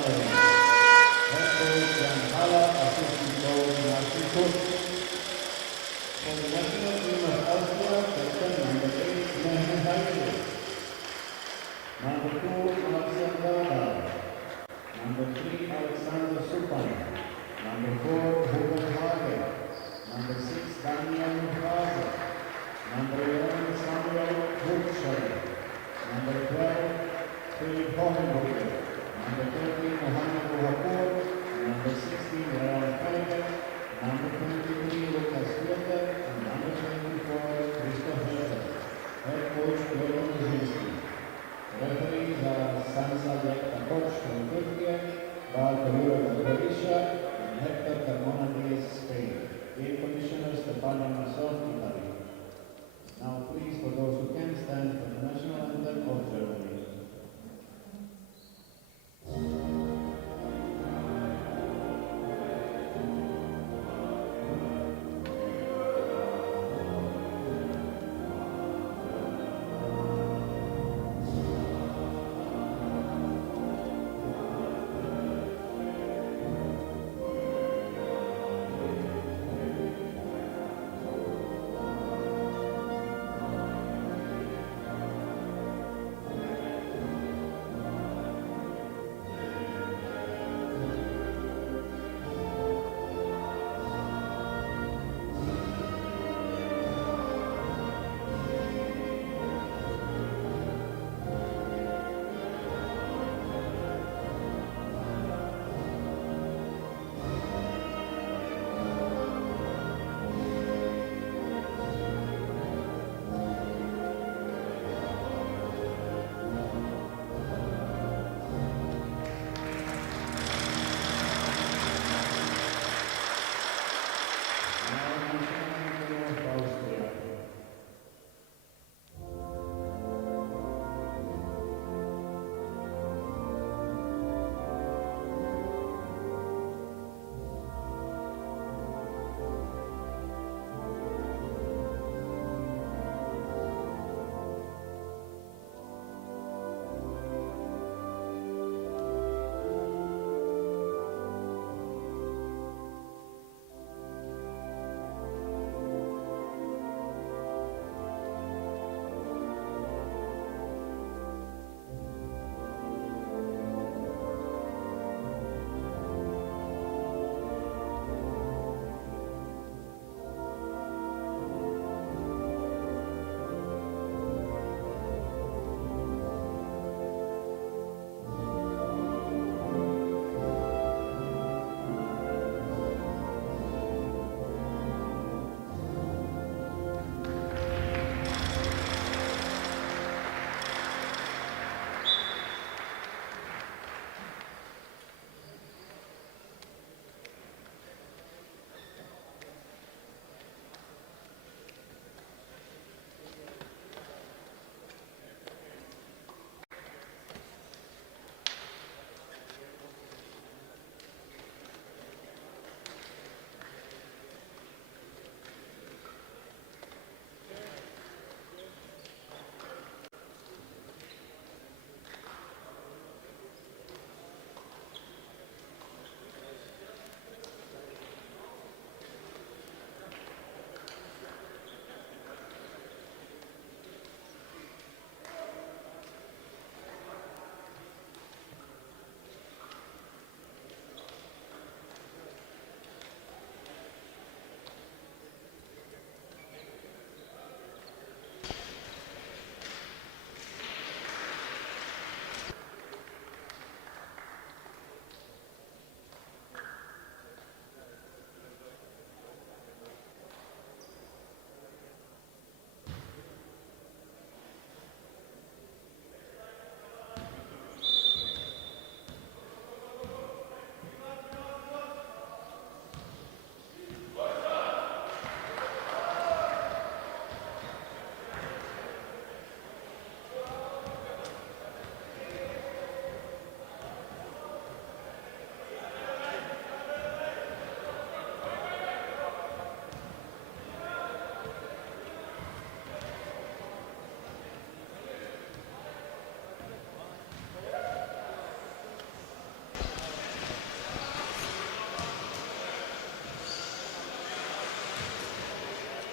For the national team of Austria, captain number 8, number 2, Alexander, number 3, Alexander Supan, number 4, Hugo Hage, number 6, Daniel Hase, number 11, Samuel Hutschel, number 12, Philip Hohenberger, number 13, Mohamed Ouhapour, number 16, Rayan Felger, number 23, Lucas Pieter, and number 24, Christoph Heller. Head coach, Gordon Brzezinski. Referees are Sansa Lekta Koch from Turkey,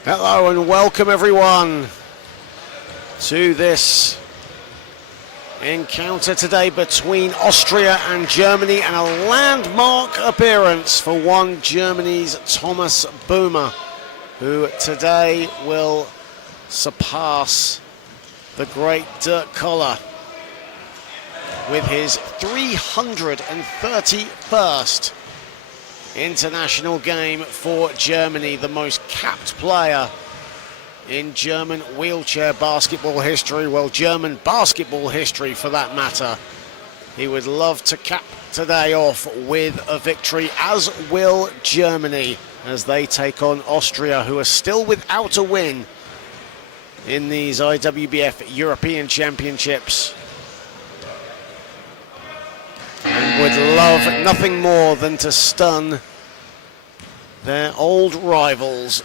Hello and welcome everyone to this encounter today between Austria and Germany, and a landmark appearance for one Germany's Thomas Boomer, who today will surpass the great Dirk Koller with his 331st international game for Germany, the most capped player in German wheelchair basketball history, well, German basketball history for that matter. He would love to cap today off with a victory, as will Germany, as they take on Austria, who are still without a win in these IWBF European Championships, and would love nothing more than to stun their old rivals.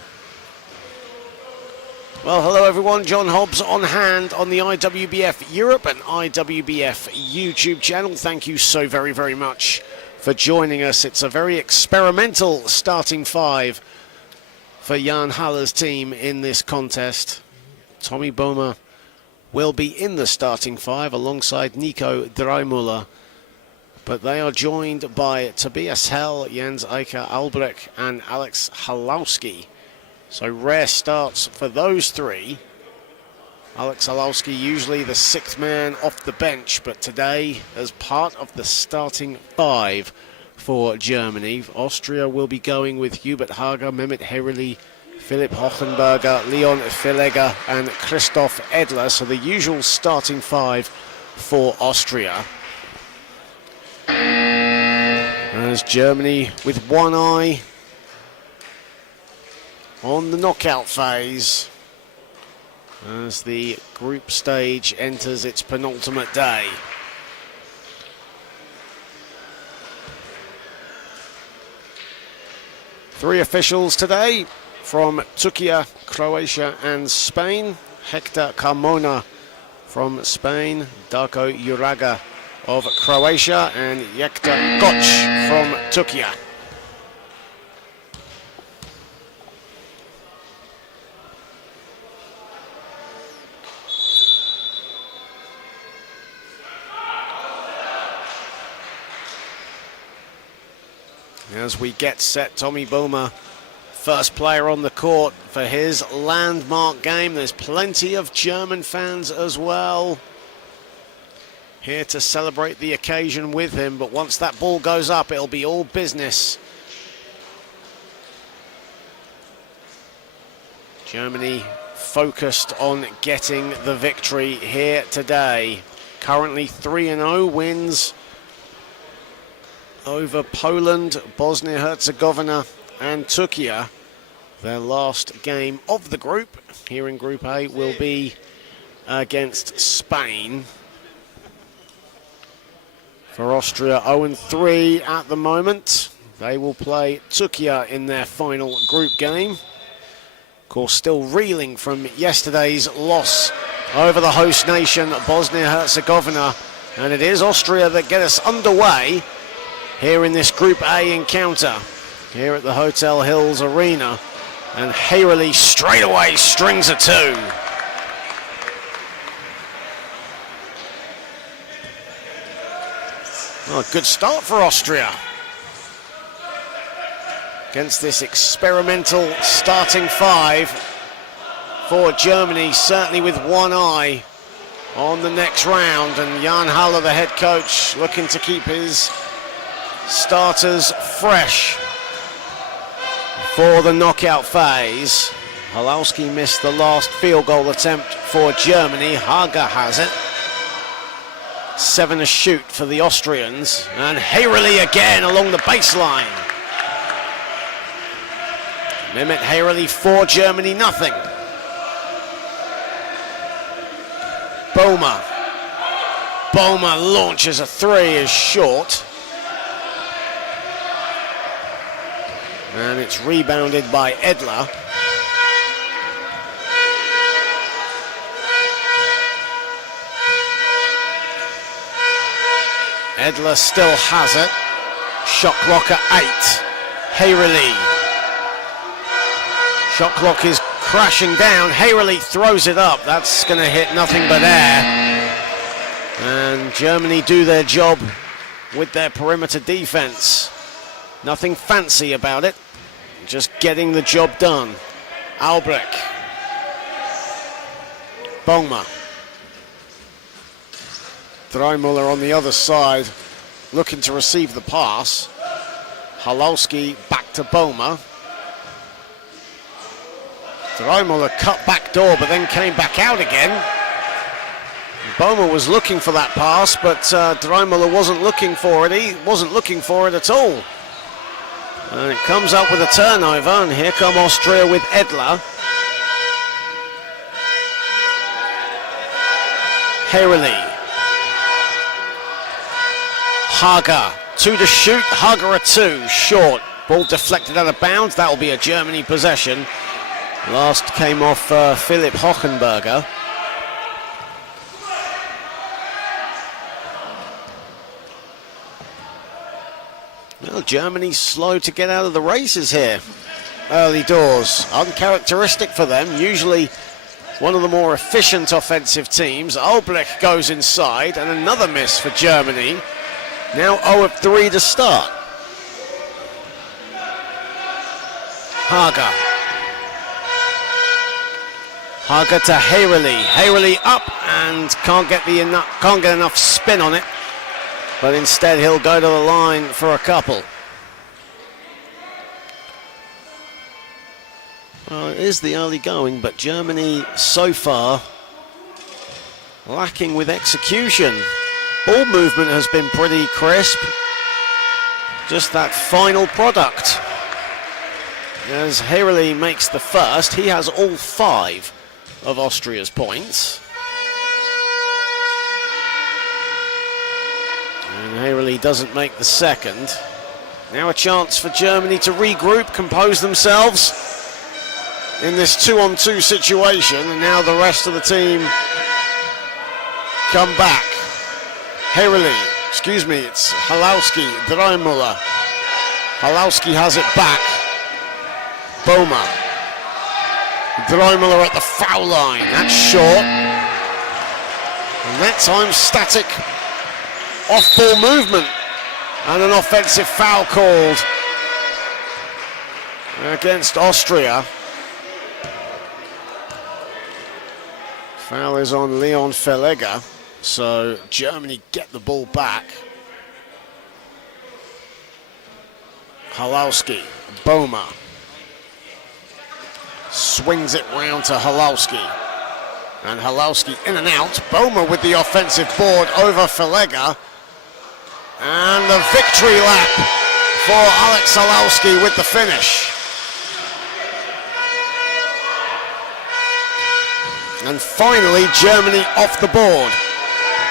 Well, hello everyone, John Hobbs on hand on the IWBF Europe and IWBF YouTube channel. Thank you so very, very much for joining us. It's a very experimental starting five for Jan Haller's team in this contest. Tommy Boomer will be in the starting five alongside Nico Dreimuller, but they are joined by Tobias Hell, Jens Eicher Albrecht and Alex Halowski. So rare starts for those three. Alex Halowski usually the sixth man off the bench, but today as part of the starting five for Germany. Austria will be going with Hubert Hager, Mehmet Herrli, Philipp Hochenberger, Leon Filegger and Christoph Edler. So the usual starting five for Austria. As Germany with one eye on the knockout phase as the group stage enters its penultimate day. Three officials today from Turkey, Croatia and Spain. Hector Carmona from Spain, Darko Juraga of Croatia and Jekta Koch from Turkey. As we get set, Tommy Boomer, first player on the court for his landmark game. There's plenty of German fans as well here to celebrate the occasion with him, but once that ball goes up, it'll be all business. Germany focused on getting the victory here today. Currently 3-0 wins over Poland, Bosnia-Herzegovina and Turkey. Their last game of the group here in Group A will be against Spain. For Austria, 0-3 at the moment. They will play Turkey in their final group game. Of course, still reeling from yesterday's loss over the host nation, Bosnia-Herzegovina. And it is Austria that get us underway here in this Group A encounter, here at the Hotel Hills Arena. And Herrli straight away strings a two. Well, a good start for Austria against this experimental starting five for Germany, certainly with one eye on the next round. And Jan Haller, the head coach, looking to keep his starters fresh for the knockout phase. Halowski missed the last field goal attempt for Germany. Hager has it. 7 to shoot for the Austrians, and Herrli again along the baseline. Mehmet Herrli for Germany, nothing. Boomer launches a three, is short. And it's rebounded by Edler. Edler still has it. Shot clock at 8. Herrli. Shot clock is crashing down. Hayreli throws it up. That's going to hit nothing but air. And Germany do their job with their perimeter defense. Nothing fancy about it. Just getting the job done. Albrecht. Boma. Dreimüller on the other side, looking to receive the pass. Halowski back to Boma. Dreimüller cut back door, but then came back out again. Boma was looking for that pass, but Dreimüller wasn't looking for it. He wasn't looking for it at all. And it comes up with a turnover, and here come Austria with Edler. Hayreli. Hager, 2 to shoot, Hager a 2, short. Ball deflected out of bounds, that will be a Germany possession. Last came off Philipp Hochenberger. Well, Germany's slow to get out of the races here. Early doors, uncharacteristic for them. Usually one of the more efficient offensive teams. Albrecht goes inside, and another miss for Germany. Now 0 of 3 to start. Hager. Hager to Hayreli. Hayreli up and can't get enough spin on it. But instead he'll go to the line for a couple. Well, it is the early going, but Germany so far lacking with execution. Ball movement has been pretty crisp. Just that final product. As Hayreli makes the first, he has all 5 of Austria's points. And Hayreli doesn't make the second. Now a chance for Germany to regroup, compose themselves in this 2-on-2 situation, and now the rest of the team come back. Hayreli, it's Halowski, Dreimüller. Halowski has it back. Boma. Dreimüller at the foul line, that's short. And that time static off-ball movement. And an offensive foul called against Austria. Foul is on Leon Verlegger. So Germany get the ball back. Halowski, Boma. Swings it round to Halowski. And Halowski in and out. Boma with the offensive board over Verlegger. And the victory lap for Alex Halowski with the finish. And finally, Germany off the board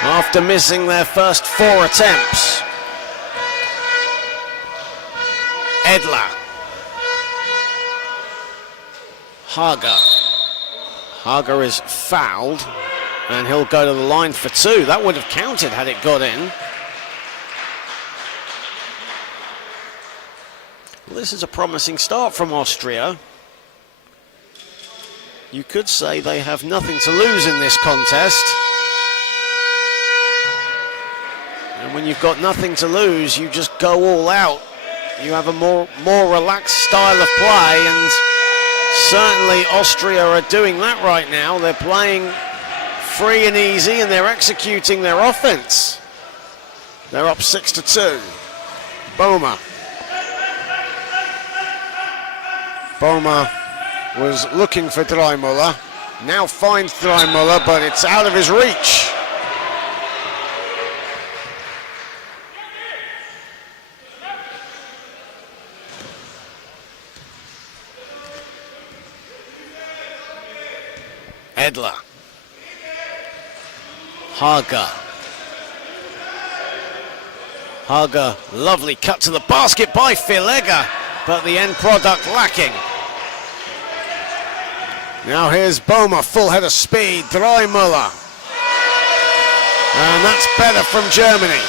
after missing their first 4 attempts. Edler. Hager. Hager is fouled, and he'll go to the line for 2. That would have counted had it got in. Well, this is a promising start from Austria. You could say they have nothing to lose in this contest. And when you've got nothing to lose, you just go all out. You have a more relaxed style of play, and certainly Austria are doing that right now. They're playing free and easy, and they're executing their offense. They're up 6-2. Boma. Boma was looking for Dreimüller. Now finds Dreimüller, but it's out of his reach. Edler. Hager. Hager, lovely cut to the basket by Verlegger, but the end product lacking. Now here's Boma, full head of speed, Dreimüller. And that's better from Germany.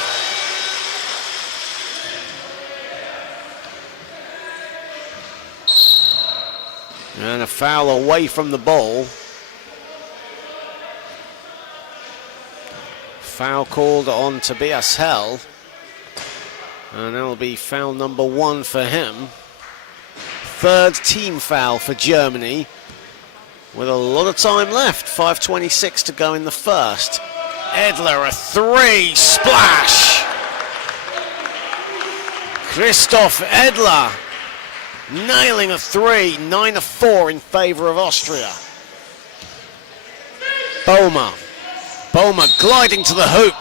And a foul away from the ball. Foul called on Tobias Hell. And that'll be foul number 1 for him. Third team foul for Germany. With a lot of time left. 5:26 to go in the first. Edler, a 3, splash! Christoph Edler nailing a 3, 9-4 in favour of Austria. Boehmer gliding to the hoop.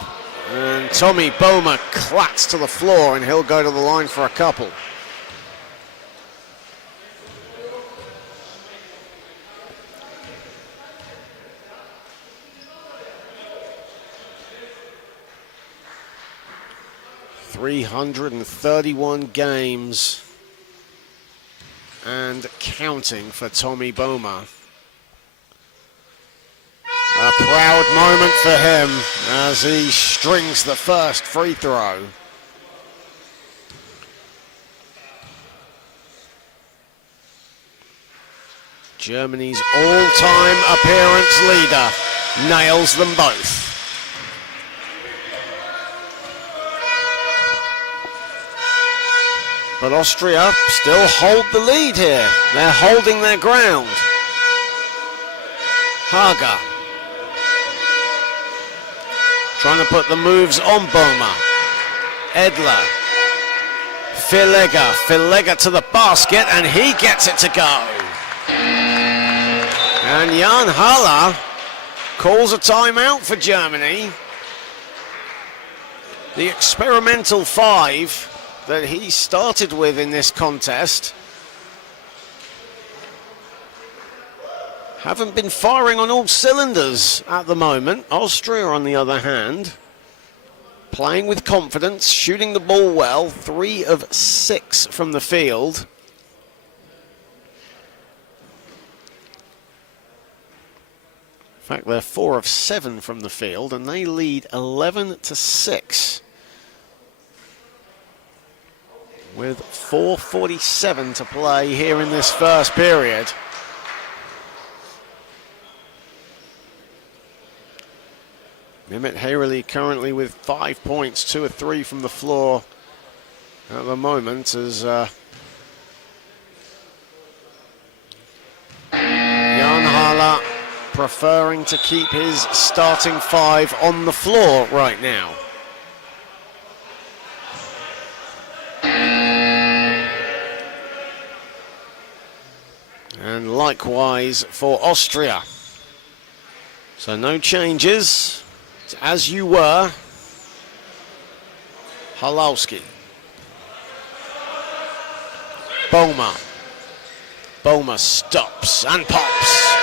And Tommy Boehmer clats to the floor and he'll go to the line for a couple. $331 games and counting for Tommy Boehmer. A proud moment for him as he strings the first free throw. Germany's all-time appearance leader nails them both. But Austria still hold the lead here. They're holding their ground. Hager trying to put the moves on Boehmer. Edler. Filega to the basket, and he gets it to go. And Jan Haller calls a timeout for Germany. The experimental 5 that he started with in this contest haven't been firing on all cylinders at the moment. Austria, on the other hand, playing with confidence, shooting the ball well, 3 of 6 from the field. In fact, they're 4 of 7 from the field, and they lead 11-6. With 4:47 to play here in this first period. Mehmet Hayrali currently with 5 points, 2 of 3 from the floor at the moment, as Jan Haller preferring to keep his starting 5 on the floor right now. And likewise for Austria. So no changes. It's as you were. Halowski. Boehmer stops and pops.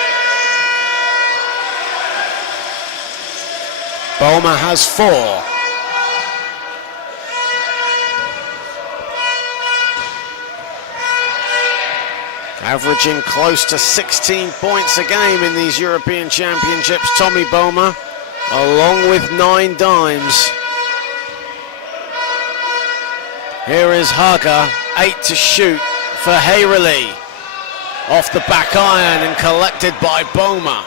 Boehmer has 4. Averaging close to 16 points a game in these European Championships, Tommy Boehmer, along with 9 dimes. Here is Hager, 8 to shoot for Hayrali. Off the back iron and collected by Boehmer.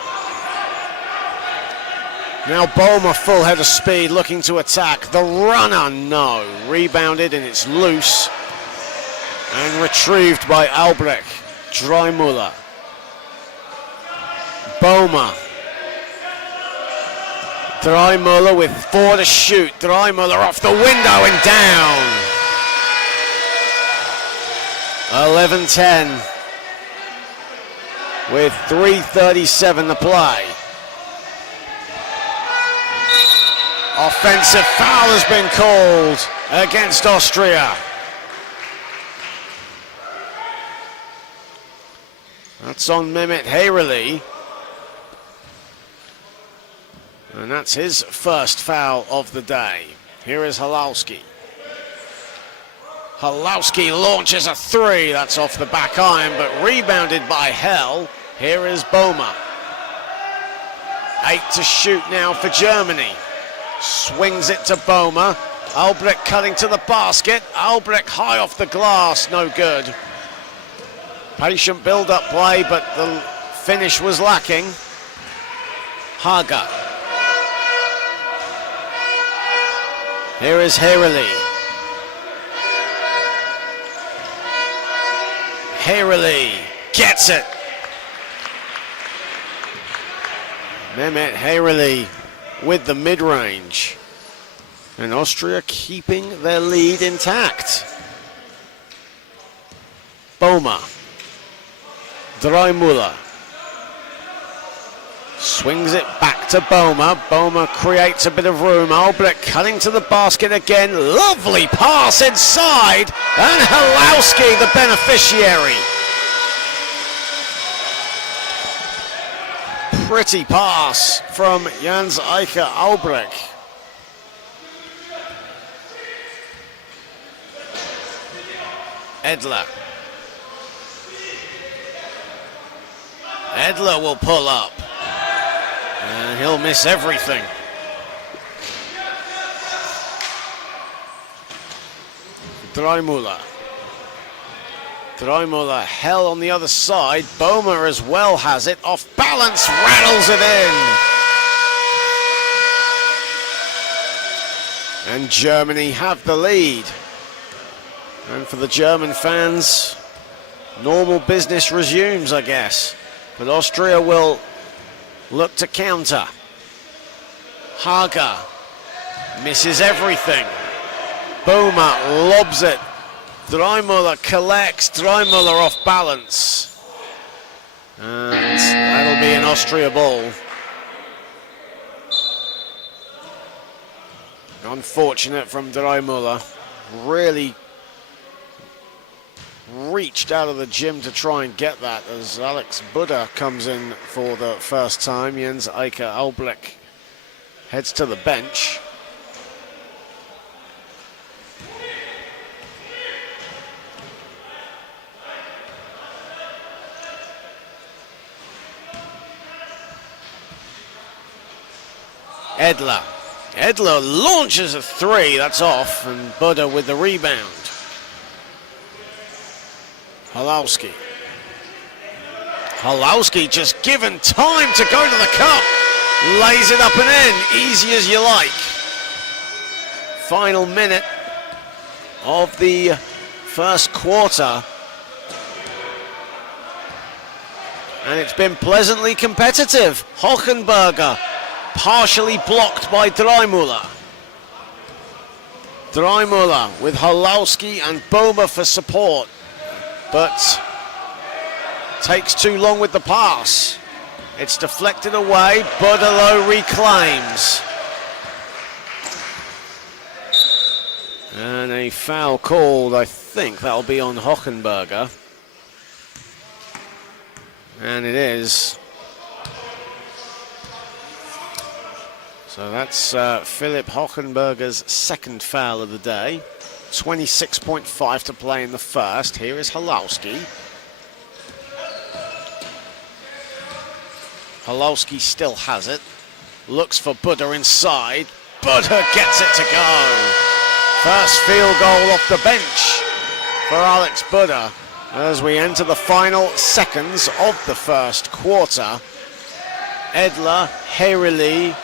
Now Boehmer full head of speed, looking to attack. The runner, no. Rebounded and it's loose. And retrieved by Albrecht. Dreimüller. Boehmer. Dreimüller with 4 to shoot. Dreimüller off the window and down. 11-10. With 3:37 to play. Offensive foul has been called against Austria. That's on Mehmet Hayrali. And that's his first foul of the day. Here is Halowski. Halowski launches a 3. That's off the back iron, but rebounded by Hell. Here is Boehmer. 8 to shoot now for Germany. Swings it to Boehmer. Albrecht cutting to the basket. Albrecht high off the glass, no good. Patient build-up play, but the finish was lacking. Haga. Here is Hereli. Hereli gets it. Mehmet Hereli with the mid-range. And Austria keeping their lead intact. Boma. Dreimüller. Swings it back to Boma. Boma creates a bit of room. Albrecht cutting to the basket again. Lovely pass inside. And Halowski, the beneficiary. Pretty pass from Jens Eicher Albrecht. Edler. Edler will pull up. And he'll miss everything. Dreimüller. Dreimüller hell on the other side. Boma as well has it. Off balance, rattles it in. And Germany have the lead. And for the German fans, normal business resumes, I guess. But Austria will look to counter. Haga misses everything. Boma lobs it. Dreimüller collects. Dreimüller off balance. And that'll be an Austria ball. Unfortunate from Dreimüller. Really reached out of the gym to try and get that as Alex Buddha comes in for the first time. Jens Eicher Albrecht heads to the bench. Edler. Edler launches a three, that's off, and Buddha with the rebound. Halowski. Halowski just given time to go to the cup. Lays it up and in, easy as you like. Final minute of the first quarter. And it's been pleasantly competitive. Hochenberger partially blocked by Dreimüller. Dreimüller with Halowski and Boma for support. But takes too long with the pass. It's deflected away. Budalo reclaims. And a foul called. I think that'll be on Hochenberger. And it is. So that's Philipp Hochenberger's second foul of the day. 26.5 to play in the first. Here is Halowski. Halowski still has it. Looks for Buddha inside. Buddha gets it to go. First field goal off the bench for Alex Buddha as we enter the final seconds of the first quarter. Edler, Hereli.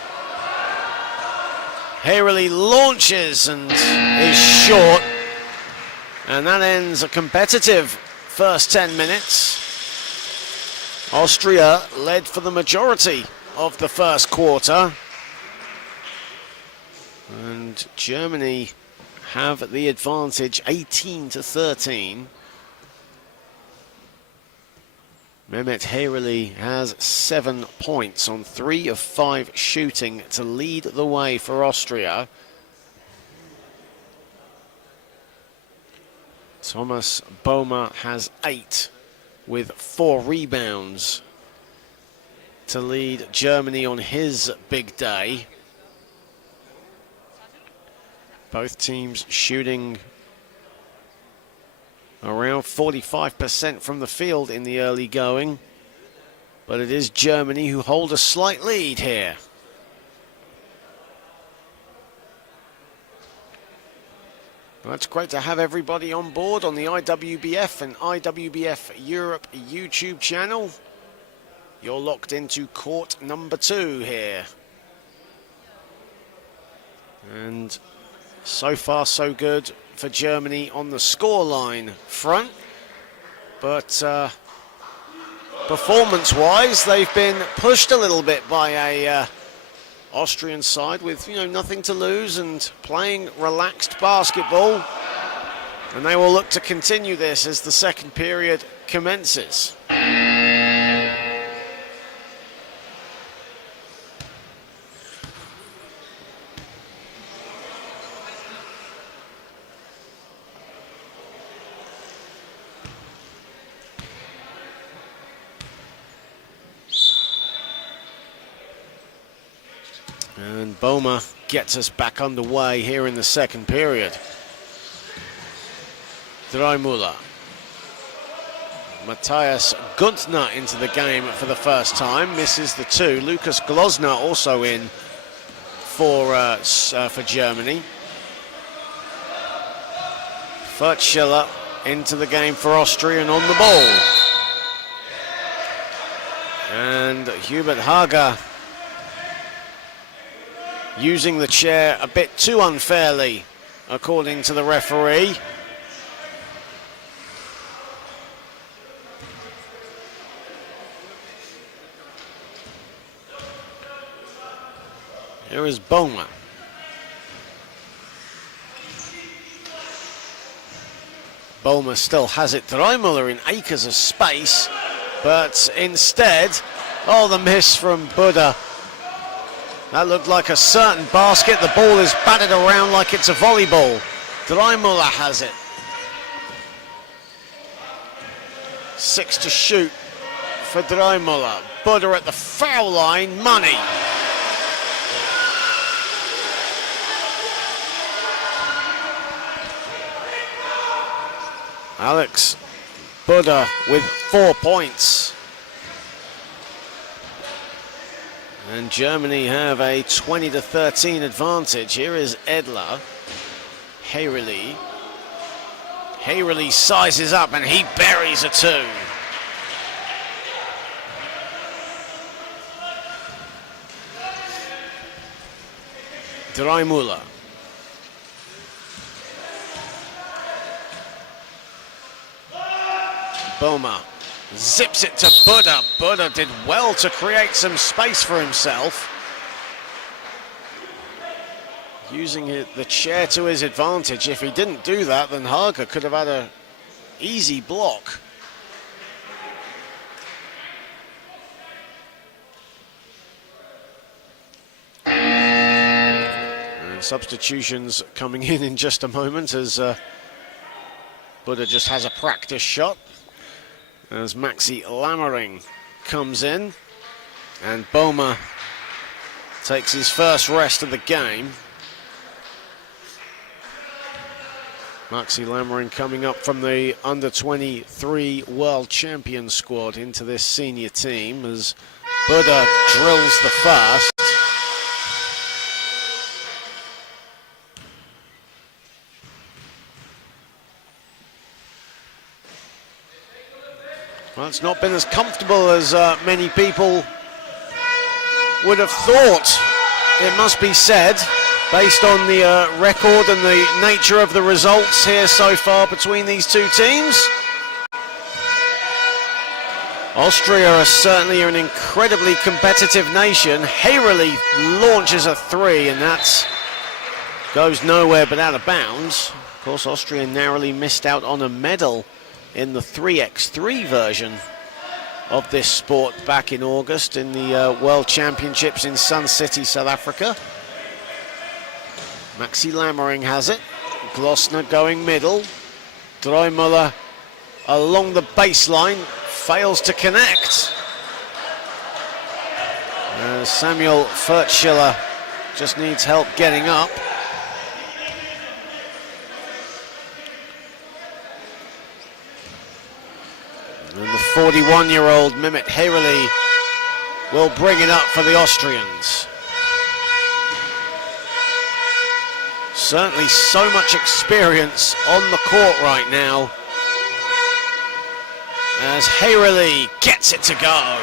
Hereli launches and is short. And that ends a competitive first 10 minutes. Austria led for the majority of the first quarter. And Germany have the advantage 18-13. Mehmet Hereli has 7 points on 3 of 5 shooting to lead the way for Austria. Thomas Boma has 8 with 4 rebounds to lead Germany on his big day. Both teams shooting around 45% from the field in the early going, but it is Germany who hold a slight lead here. Well, it's great to have everybody on board on the IWBF and IWBF Europe YouTube channel. You're locked into court number 2 here. And so far so good for Germany on the scoreline front. But performance-wise, they've been pushed a little bit by a Austrian side with nothing to lose and playing relaxed basketball, and they will look to continue this as the second period commences. And Boma gets us back underway here in the second period. Dreimüller. Matthias Guntner into the game for the first time, misses the 2. Lukas Glosner also in for Germany. Furtschiller into the game for Austria and on the ball. And Hubert Hager using the chair a bit too unfairly, according to the referee. Here is Boma. Boma still has it. Dreimüller in acres of space, but instead, the miss from Buddha. That looked like a certain basket. The ball is batted around like it's a volleyball. Dreimüller has it. 6 to shoot for Dreimüller. Buddha at the foul line, money. Alex Buddha with 4 points. And Germany have a 20-13 advantage. Here is Edler. Hayreli. Hayreli sizes up and he buries a 2. Dreimüller. Boma zips it to Buddha. Buddha did well to create some space for himself, using the chair to his advantage. If he didn't do that, then Hager could have had an easy block. And substitutions coming in just a moment as Buddha just has a practice shot. As Maxi Lammering comes in, and Boma takes his first rest of the game. Maxi Lammering coming up from the under-23 world champion squad into this senior team as Buddha drills the first. Well, it's not been as comfortable as many people would have thought, it must be said, based on the record and the nature of the results here so far between these two teams. Austria are certainly an incredibly competitive nation. Hayreli launches a 3 and that goes nowhere but out of bounds. Of course, Austria narrowly missed out on a medal in the 3x3 version of this sport back in August in the World Championships in Sun City, South Africa. Maxi Lammering has it. Glosner going middle. Dreimüller along the baseline, fails to connect. Samuel Furtschiller just needs help getting up. And the 41-year-old Mehmet Hayreli will bring it up for the Austrians. Certainly so much experience on the court right now as Hayrily gets it to go.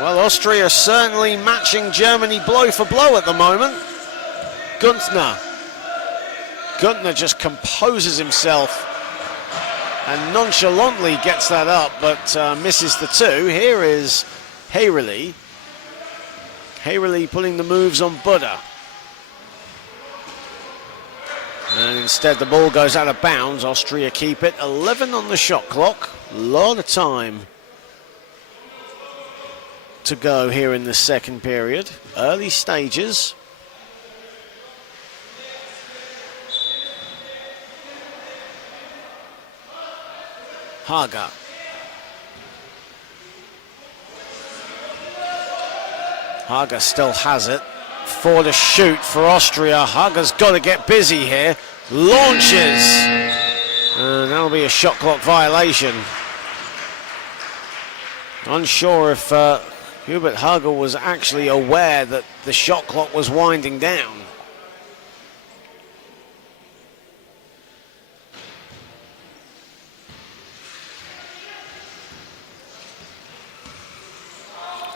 Well, Austria certainly matching Germany blow for blow at the moment. Guntner just composes himself and nonchalantly gets that up, but misses the two. Here is Hayrily. Hayrily pulling the moves on Buddha. And instead the ball goes out of bounds. Austria keep it. 11 on the shot clock. A lot of time to go here in the second period. Early stages. Haga. Haga still has it. 4 to shoot for Austria. Haga's got to get busy here. Launches. And that'll be a shot clock violation. Unsure if Hubert Haga was actually aware that the shot clock was winding down.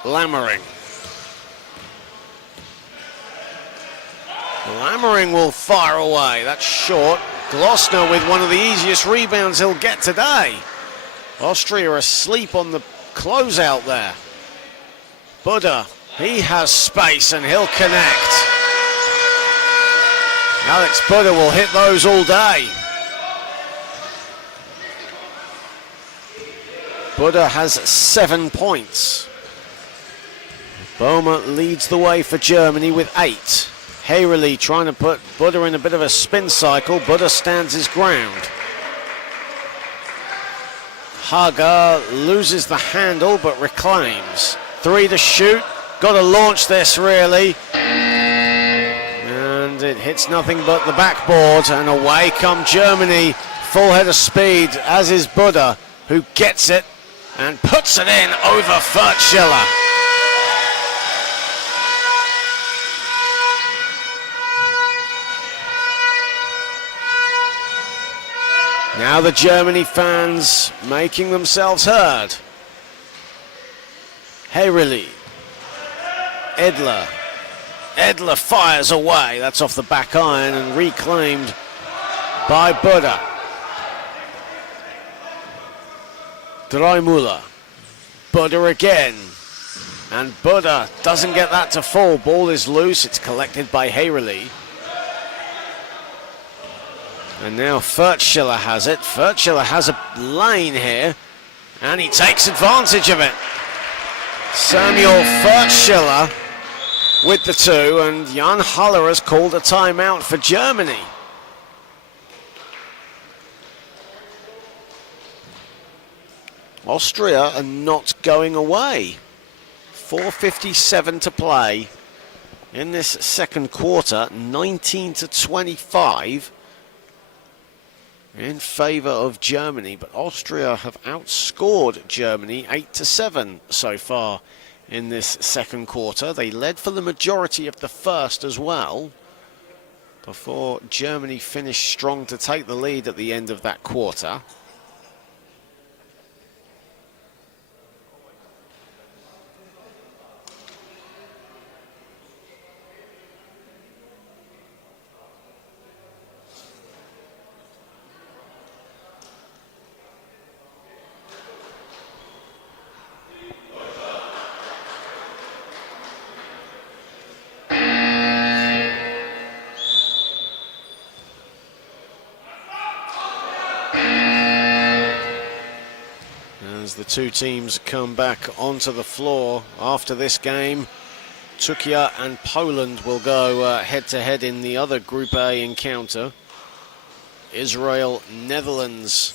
Lammering. Lammering will fire away. That's short. Glossner with one of the easiest rebounds he'll get today. Austria asleep on the closeout there. Buddha, he has space and he'll connect. Alex Buddha will hit those all day. Buddha has 7 points. Boma leads the way for Germany with 8. Hayrily trying to put Buddha in a bit of a spin cycle. Buddha stands his ground. Haga loses the handle but reclaims. 3 to shoot. Got to launch this really. And it hits nothing but the backboard, and away come Germany. Full head of speed, as is Buddha, who gets it and puts it in over Fertschiller. Now the Germany fans making themselves heard. Hayrily. Edler. Edler fires away. That's off the back iron and reclaimed by Buddha. Dreimüller. Buddha again. And Buddha doesn't get that to fall. Ball is loose. It's collected by Hayrily. And now Fertschiller has it. Fertschiller has a lane here, and he takes advantage of it. Samuel Fertschiller with the 2, and Jan Haller has called a timeout for Germany. Austria are not going away. 4:57 to play in this second quarter, 19 to 25. In favour of Germany, but Austria have outscored Germany 8 to 7 so far in this second quarter. They led for the majority of the first as well, before Germany finished strong to take the lead at the end of that quarter. As the two teams come back onto the floor after this game, Czechia and Poland will go head-to-head in the other Group A encounter. Israel, Netherlands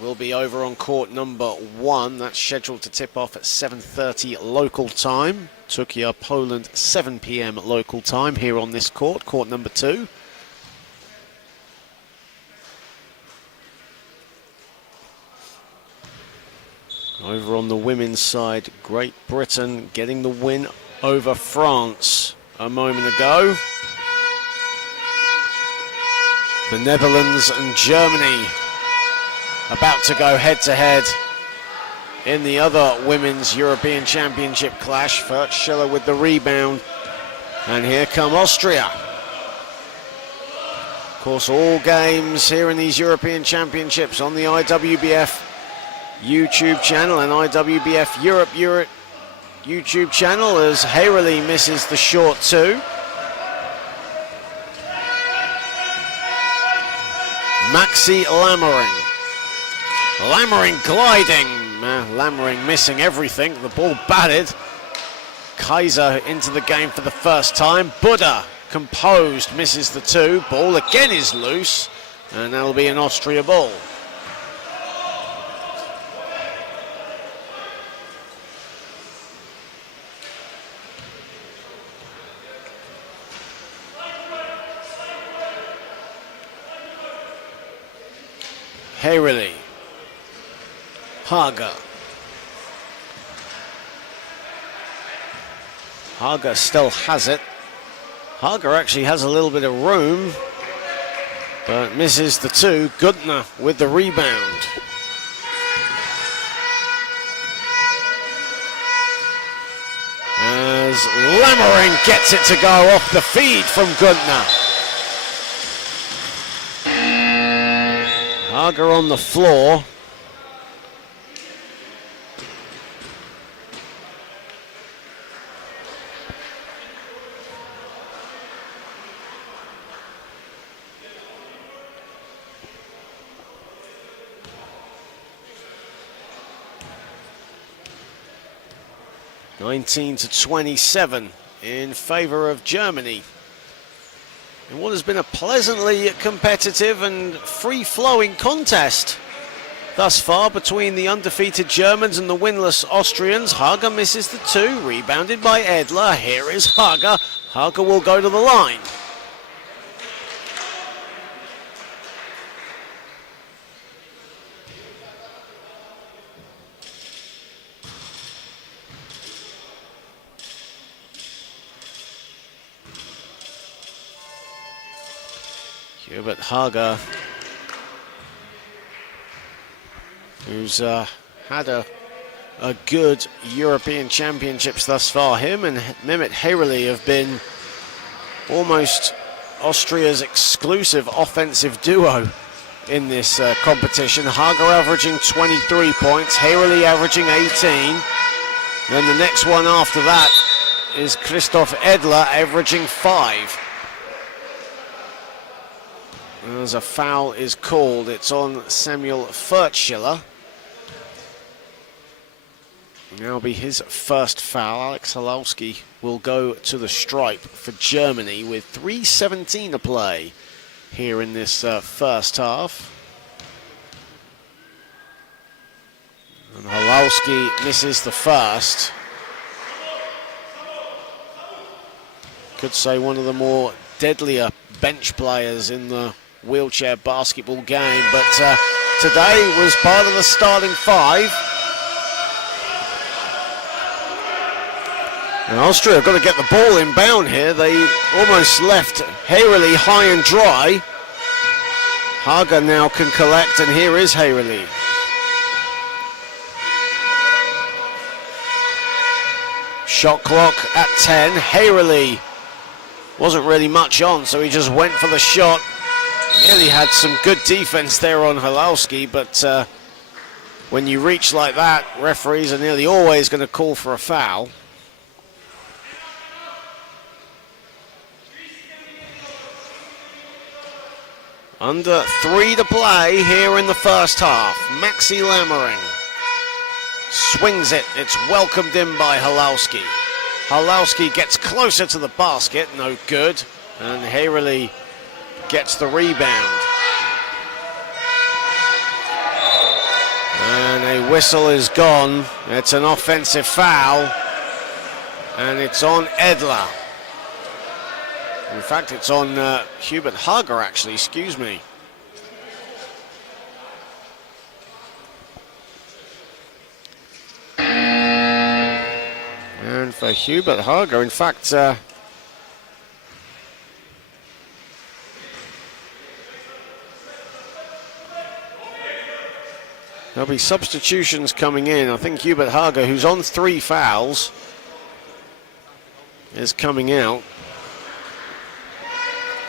will be over on court number 1. That's scheduled to tip off at 7:30 local time. Czechia, Poland, 7 p.m. local time here on this court, court number 2. Over on the women's side, Great Britain getting the win over France a moment ago. The Netherlands and Germany about to go head-to-head in the other Women's European Championship clash. Schiller with the rebound. And here come Austria. Of course, all games here in these European Championships on the IWBF YouTube channel and IWBF Europe YouTube channel, as Hayrely misses the short two. Maxi Lammering. Lammering gliding. Lammering missing everything. The ball batted. Kaiser into the game for the first time. Buddha composed, misses the two. Ball again is loose, and that'll be an Austria ball. Hayrely. Haga. Haga still has it. Haga actually has a little bit of room, but misses the two. Guntner with the rebound. As Lammering gets it to go off the feed from Guntner. Haga on the floor. (19-27) in favor of Germany. In what has been a pleasantly competitive and free-flowing contest thus far between the undefeated Germans and the winless Austrians. Haga misses the two, rebounded by Edler. Here is Haga. Haga will go to the line. Hubert Haga, who's had a good European Championships thus far. Him and Mehmet Hayrely have been almost Austria's exclusive offensive duo in this competition. Haga averaging 23 points, Hayrely averaging 18. Then the next one after that is Christoph Edler averaging 5. As a foul is called, it's on Samuel Furtschiller. Now be his first foul. Alex Halowski will go to the stripe for Germany with 3:17 to play here in this first half. And Halowski misses the first. Could say one of the more deadlier bench players in the wheelchair basketball game, but today was part of the starting five. And Austria have got to get the ball inbound here. They almost left Hayrely high and dry. Haga now can collect, and here is Hayrely. Shot clock at 10. Hayrely wasn't really much on, so he just went for the shot. Nearly had some good defense there on Halowski, but when you reach like that, referees are nearly always going to call for a foul. Under 3 to play here in the first half. Maxi Lammering swings it. It's welcomed in by Halowski. Halowski gets closer to the basket, no good. And Hayrely gets the rebound. And a whistle is gone. It's an offensive foul. And it's on Edler. In fact, it's on Hubert Haga, actually, excuse me. And for Hubert Hager, in fact, there'll be substitutions coming in. I think Hubert Hager, who's on 3 fouls, is coming out.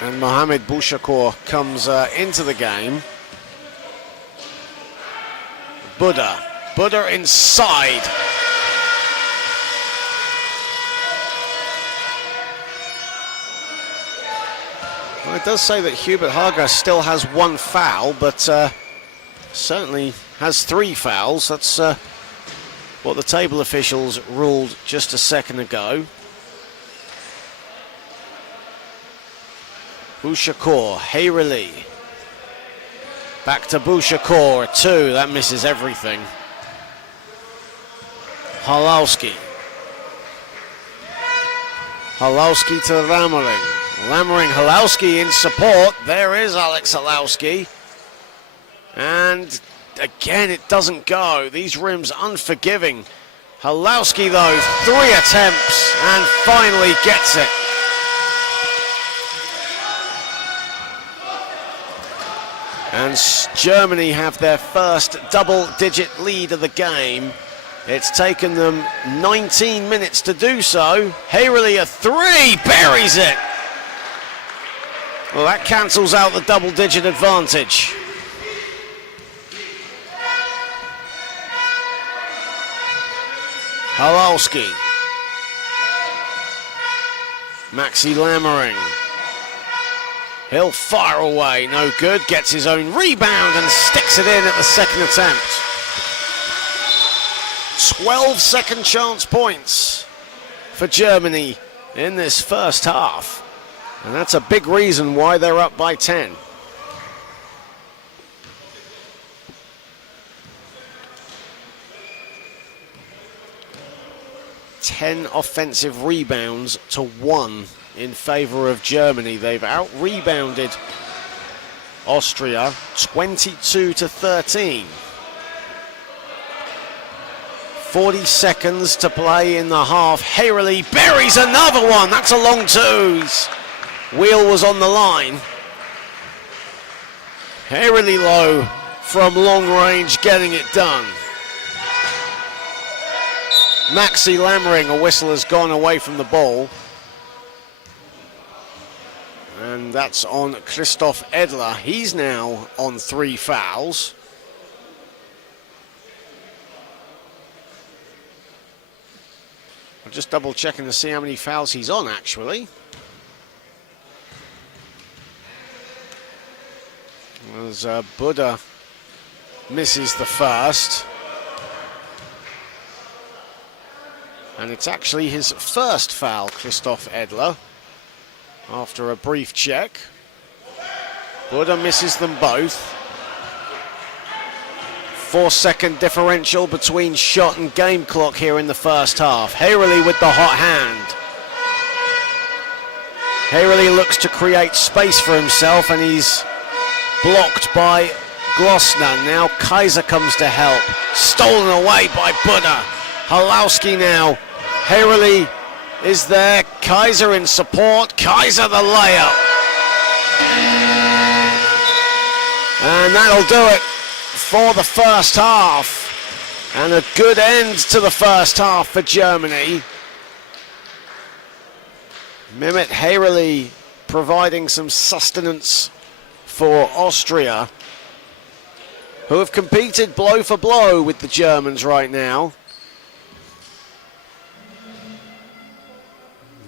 And Mohamed Bouchakour comes into the game. Buddha inside. Well, it does say that Hubert Hager still has 1 foul, but certainly has 3 fouls. That's what the table officials ruled just a second ago. Bouchakour, Hayreli. Back to Bouchakour, 2, that misses everything. Halowski. Halowski to Lammering. Lammering, Halowski in support. There is Alex Halowski. And again, it doesn't go. These rims unforgiving. Halowski, though, 3 attempts and finally gets it. And Germany have their first double-digit lead of the game. It's taken them 19 minutes to do so. Hayreli, a 3, buries it. Well, that cancels out the double-digit advantage. Halowski. Maxi Lammering. He'll fire away, no good, gets his own rebound and sticks it in at the second attempt. 12 second chance points for Germany in this first half. And that's a big reason why they're up by 10. Ten offensive rebounds to 1 in favor of Germany. They've out-rebounded Austria 22-13. 40 seconds to play in the half. Hayreli buries another one. That's a long 2. His wheel was on the line. Hayreli low from long range, getting it done. Maxi Lammering, a whistle has gone away from the ball. And that's on Christoph Edler. He's now on 3 fouls. I'm just double checking to see how many fouls he's on, actually. As Buddha misses the first. And it's actually his first foul, Christoph Edler, after a brief check. Buddha misses them both. 4-second differential between shot and game clock here in the first half. Hayreli with the hot hand. Hayreli looks to create space for himself and he's blocked by Glossner. Now Kaiser comes to help. Stolen away by Buddha. Halowski now. Hayreli is there. Kaiser in support. Kaiser the layup. And that'll do it for the first half. And a good end to the first half for Germany. Mehmet Hayreli providing some sustenance for Austria, who have competed blow for blow with the Germans right now.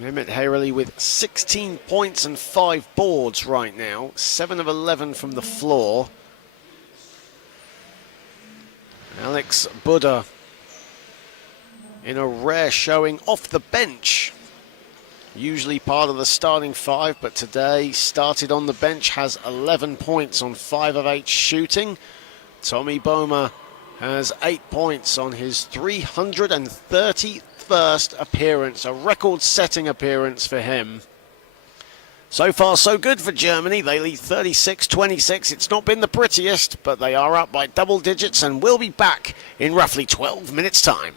Mehmet Hayreli with 16 points and 5 boards right now. 7 of 11 from the floor. Alex Buddha in a rare showing off the bench. Usually part of the starting 5, but today started on the bench, has 11 points on 5 of 8 shooting. Tommy Boehmer has 8 points on his 331st appearance, a record-setting appearance for him. So far, so good for Germany. They lead 36-26. It's not been the prettiest, but they are up by double digits and will be back in roughly 12 minutes' time.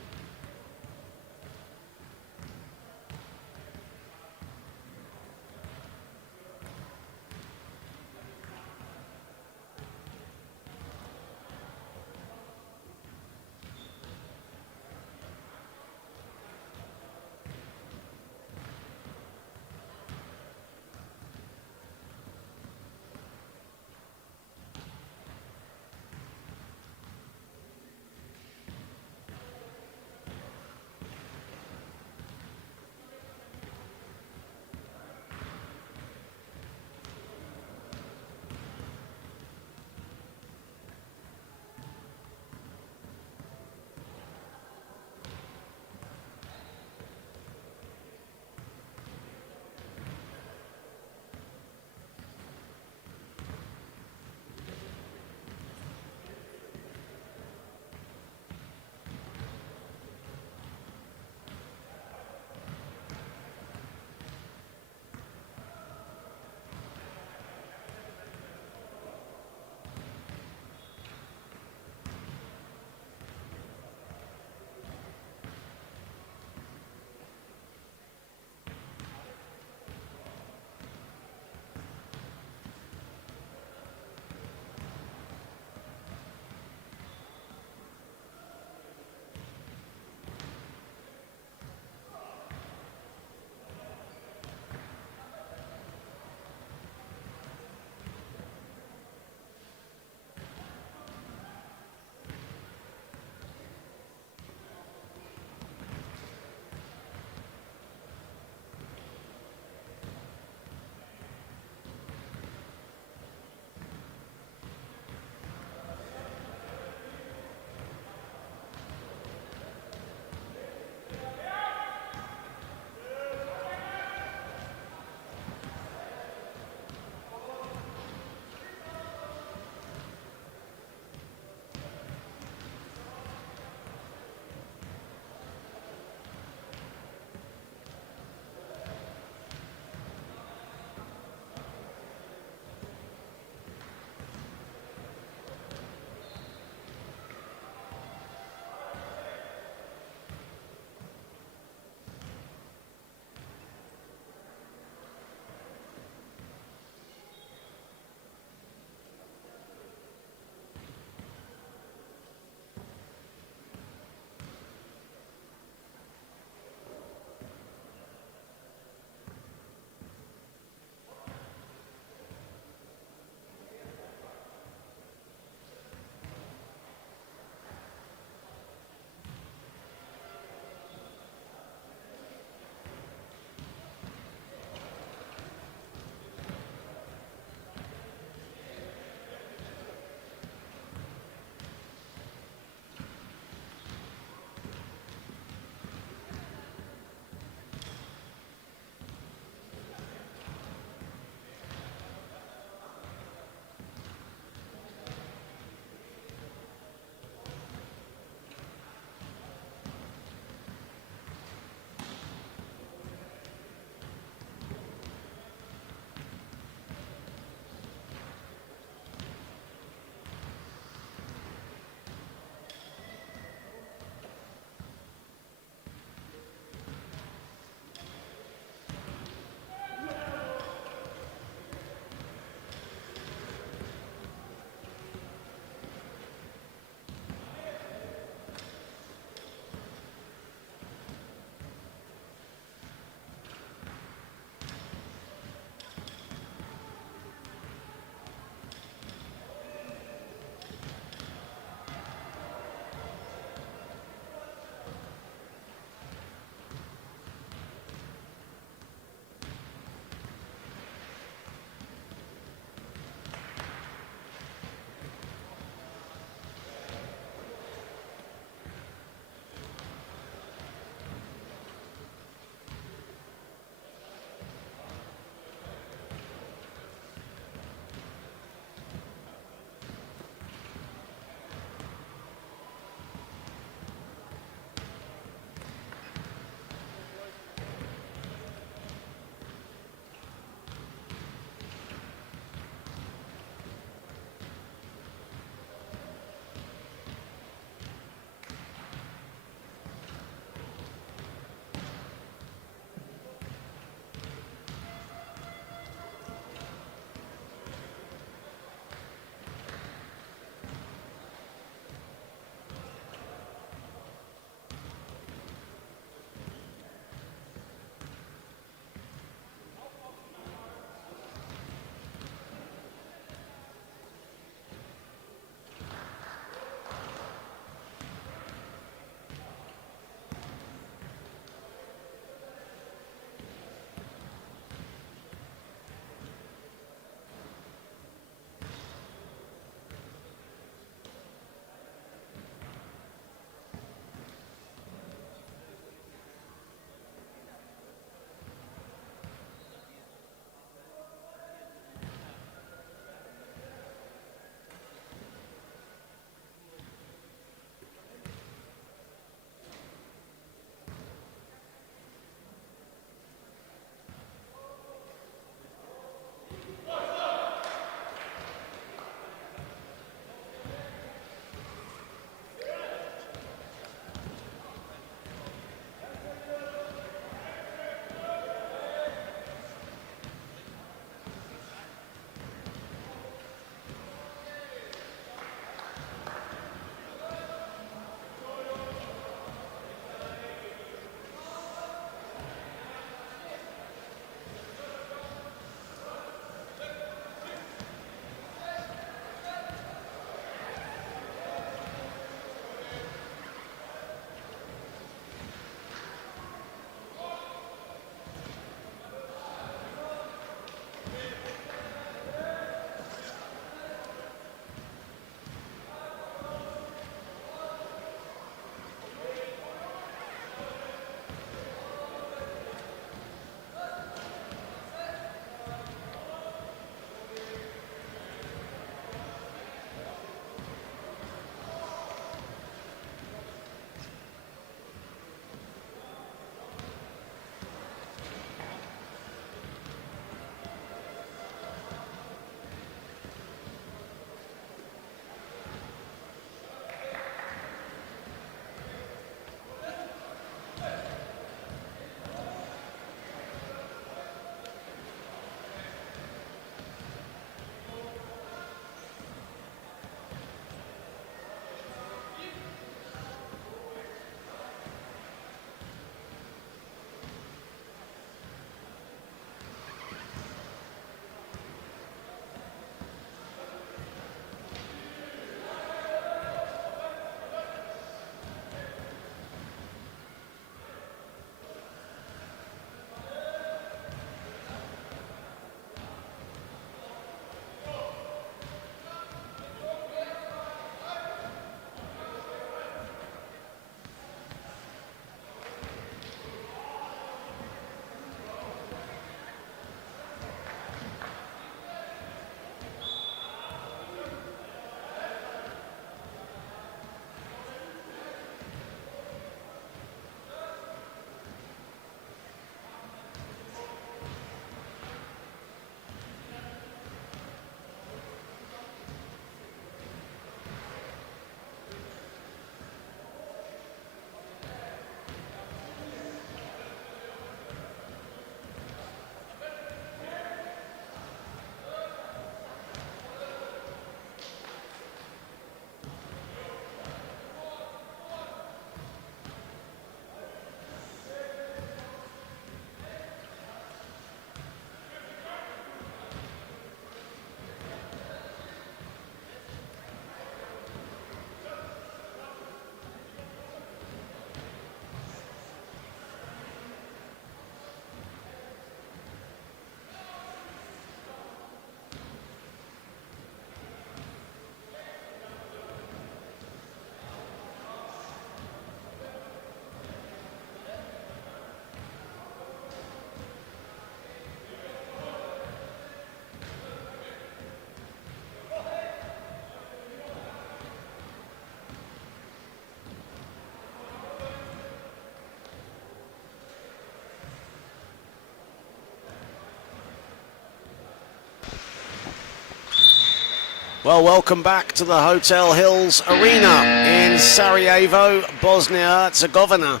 Well, welcome back to the Hotel Hills Arena in Sarajevo, Bosnia-Herzegovina,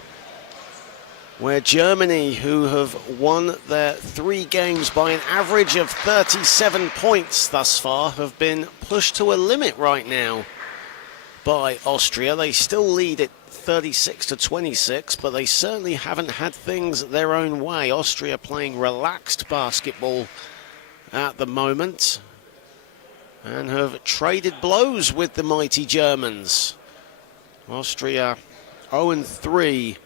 where Germany, who have won their 3 games by an average of 37 points thus far, have been pushed to a limit right now by Austria. They still lead it 36-26, but they certainly haven't had things their own way. Austria playing relaxed basketball at the moment and have traded blows with the mighty Germans. Austria 0-3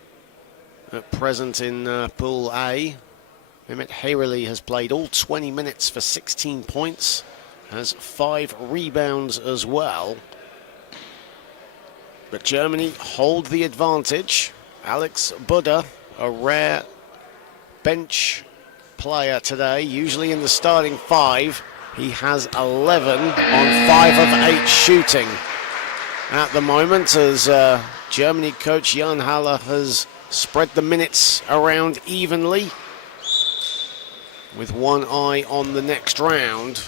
at present in Pool A. Mehmet Hayrili has played all 20 minutes for 16 points, has 5 rebounds as well. But Germany hold the advantage. Alex Buda, a rare bench player today, usually in the starting 5. He has 11 on 5 of 8 shooting at the moment, as Germany coach Jan Haller has spread the minutes around evenly with one eye on the next round.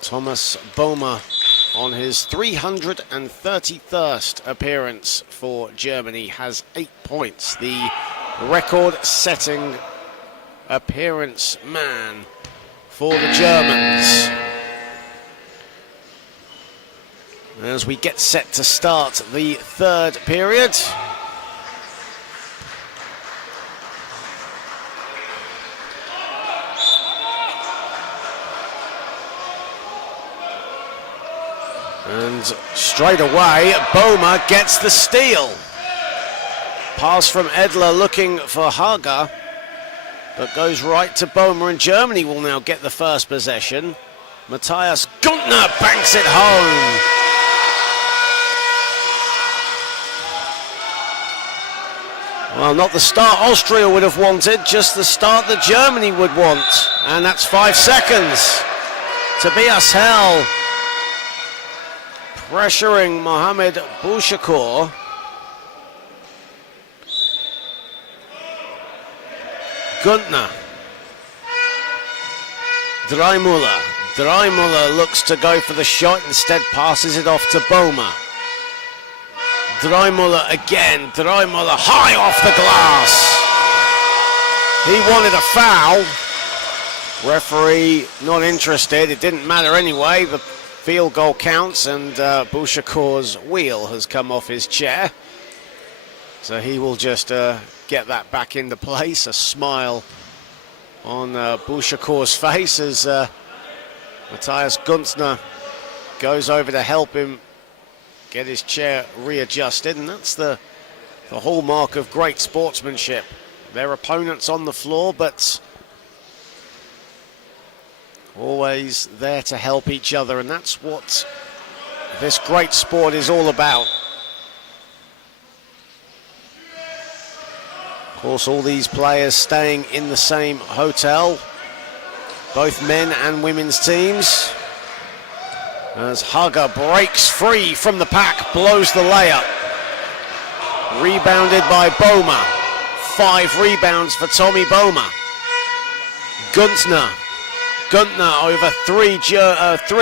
Thomas Boehmer on his 331st appearance for Germany has 8 points. The record-setting appearance man for the Germans. As we get set to start the 3rd period. And straight away, Boehmer gets the steal. Pass from Edler looking for Hager, but goes right to Boehmer, and Germany will now get the first possession. Matthias Guntner banks it home. Well, not the start Austria would have wanted, just the start that Germany would want. And that's 5 seconds. Tobias Hell pressuring Mohamed Bouchakour. Guntner. Dreimüller. Dreimüller looks to go for the shot, instead passes it off to Boehmer. Dreimüller again. Dreimüller high off the glass. He wanted a foul. Referee not interested. It didn't matter anyway. The field goal counts, and Bouchakour's wheel has come off his chair. So he will just get that back into place. A smile on Bouchakour's face as Matthias Guntner goes over to help him get his chair readjusted. And that's the hallmark of great sportsmanship. Their opponents on the floor, but always there to help each other, and that's what this great sport is all about. Of course, all these players staying in the same hotel, both men and women's teams. As Hager breaks free from the pack, blows the layup. Rebounded by Boehmer. 5 rebounds for Tommy Boehmer. Guntner over three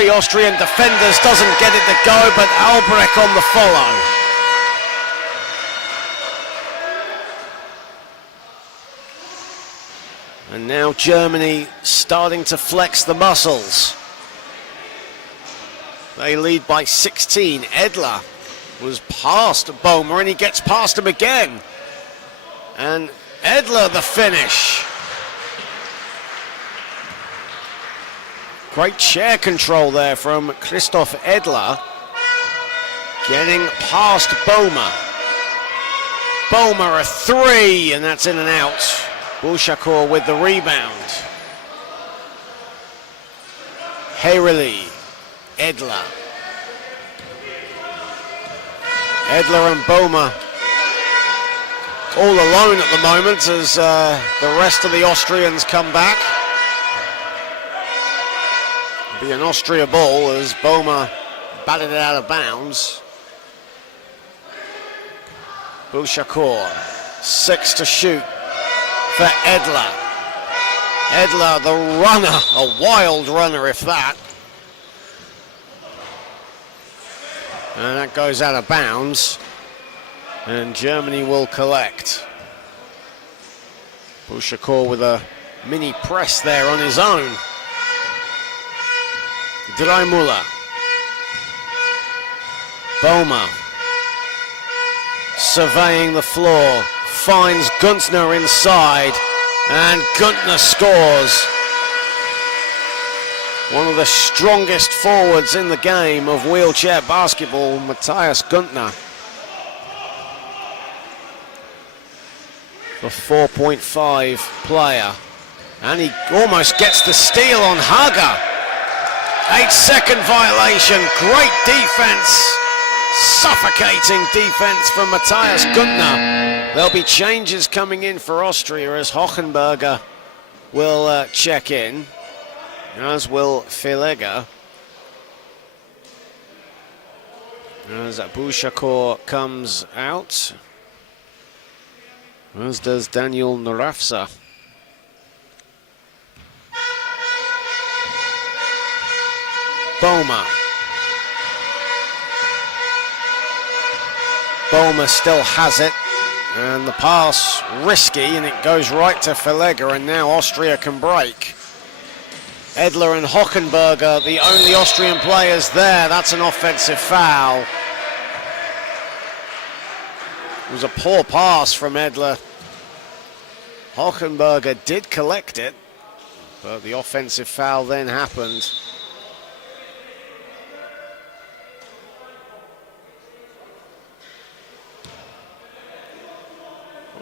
Austrian defenders, doesn't get it to go, but Albrecht on the follow. And now Germany starting to flex the muscles. They lead by 16. Edler was past Boehmer, and he gets past him again. And Edler the finish. Great chair control there from Christoph Edler. Getting past Boehmer. Boehmer a 3, and that's in and out. Bouchakour with the rebound. Hayrili. Edler. Edler and Boehmer all alone at the moment as the rest of the Austrians come back. Be an Austria ball as Boehmer batted it out of bounds. Bouchakour, 6 to shoot for Edler. Edler, the runner, a wild runner if that. And that goes out of bounds. And Germany will collect. Bushakor with a mini press there on his own. Dreimüller. Boma. Surveying the floor. Finds Guntner inside. And Guntner scores. One of the strongest forwards in the game of wheelchair basketball, Matthias Guntner. The 4.5 player. And he almost gets the steal on Haga. 8-second violation. Great defense. Suffocating defense from Matthias Guntner. There'll be changes coming in for Austria as Hochenberger will check in, as will Filega. As Bushakor comes out, as does Daniel Narafsa. Boma. Boma still has it, and the pass risky, and it goes right to Filega, and now Austria can break. Edler and Hochenberger, the only Austrian players there. That's an offensive foul. It was a poor pass from Edler. Hochenberger did collect it, but the offensive foul then happened.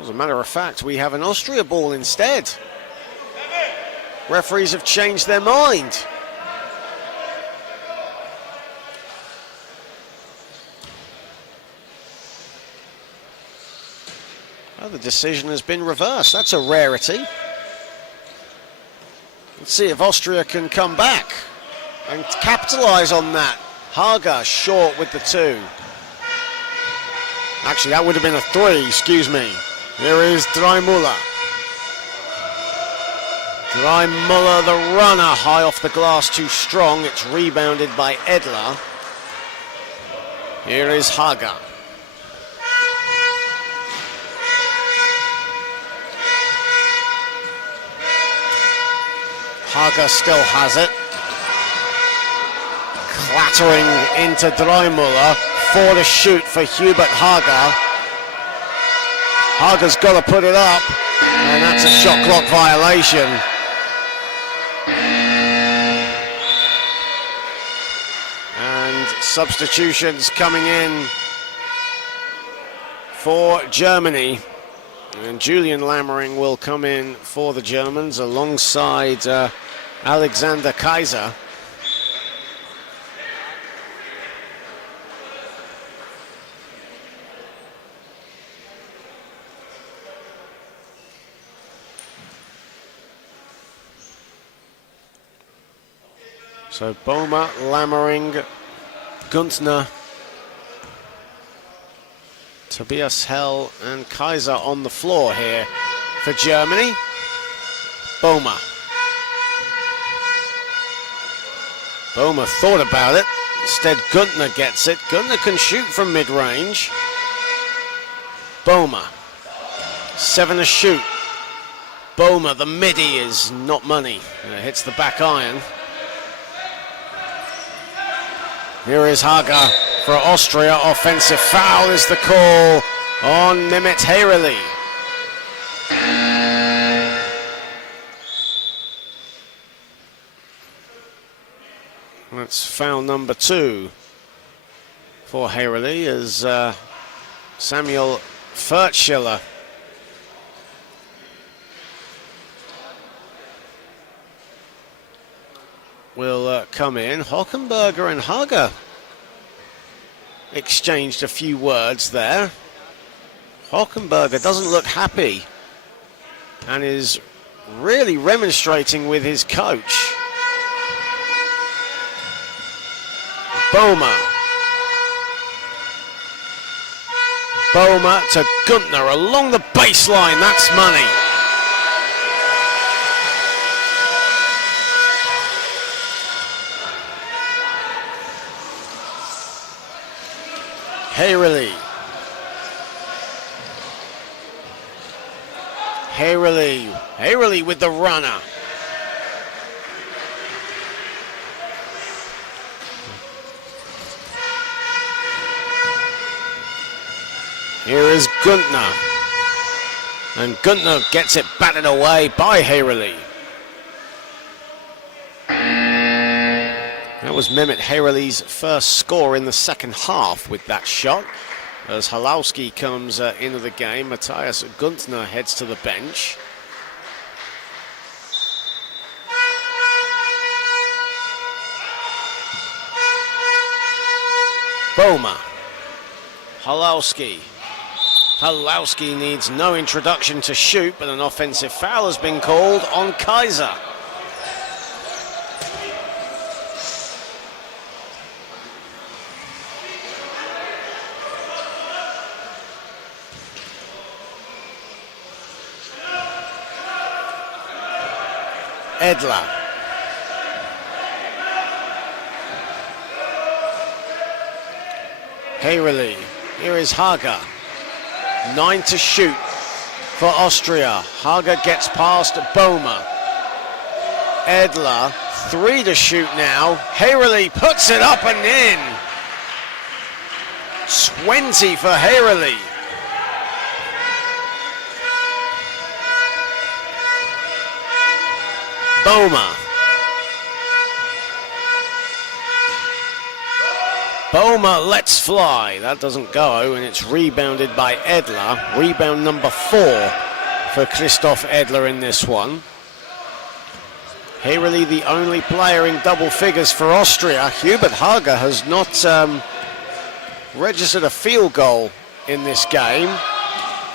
As a matter of fact, we have an Austria ball instead. Referees have changed their mind. Oh, the decision has been reversed. That's a rarity. Let's see if Austria can come back and capitalise on that. Haga short with the 2. Actually, that would have been a 3, excuse me. Here is Dreimüller. Dreimüller, the runner, high off the glass, too strong. It's rebounded by Edler. Here is Haga. Haga still has it. Clattering into Dreimüller. 4 to shoot for Hubert Haga. Haga's got to put it up, and that's a shot clock violation. And substitutions coming in for Germany. And Julian Lammering will come in for the Germans alongside Alexander Kaiser. So Boma, Lammering, Guntner, Tobias Hell and Kaiser on the floor here for Germany. Boma. Boma thought about it. Instead, Guntner gets it. Guntner can shoot from mid-range. Boma. 7 to shoot. Boma, the midi is not money. It hits the back iron. Here is Haga for Austria. Offensive foul is the call on Mehmet Hayrali. That's foul number 2 for Hayrali as Samuel Furtschiller will come in. Hochenberger and Haga exchanged a few words there. Hochenberger doesn't look happy and is really remonstrating with his coach. Boma. Boma to Guntner along the baseline. That's money. Hayrily. Hayrily with the runner. Here is Guntner. And Guntner gets it batted away by Hayrily. That was Mehmet Hayrily's first score in the second half with that shot. As Halowski comes into the game, Matthias Guntner heads to the bench. Boma. Halowski. Halowski needs no introduction to shoot, but an offensive foul has been called on Kaiser. Edler. Hayrily. Here is Hager. 9 to shoot for Austria. Hager gets past Boma. Edler, 3 to shoot now. Hayrily puts it up and in. 20 for Hayrily. Boma. Boma lets fly. That doesn't go, and it's rebounded by Edler. Rebound number 4 for Christoph Edler in this one. Hayrily the only player in double figures for Austria. Hubert Hager has not registered a field goal in this game.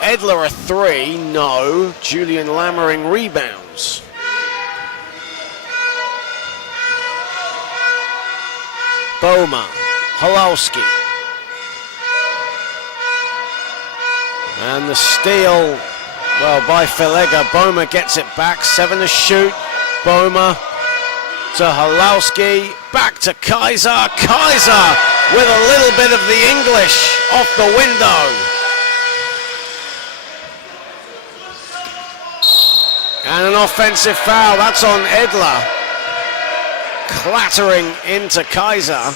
Edler a 3, no. Julian Lammering rebounds. Boma. Halowski. And the steal, well, by Felega. Boma gets it back, 7 to shoot. Boma to Halowski, back to Kaiser. Kaiser with a little bit of the English off the window. And an offensive foul, that's on Edler. Clattering into Kaiser.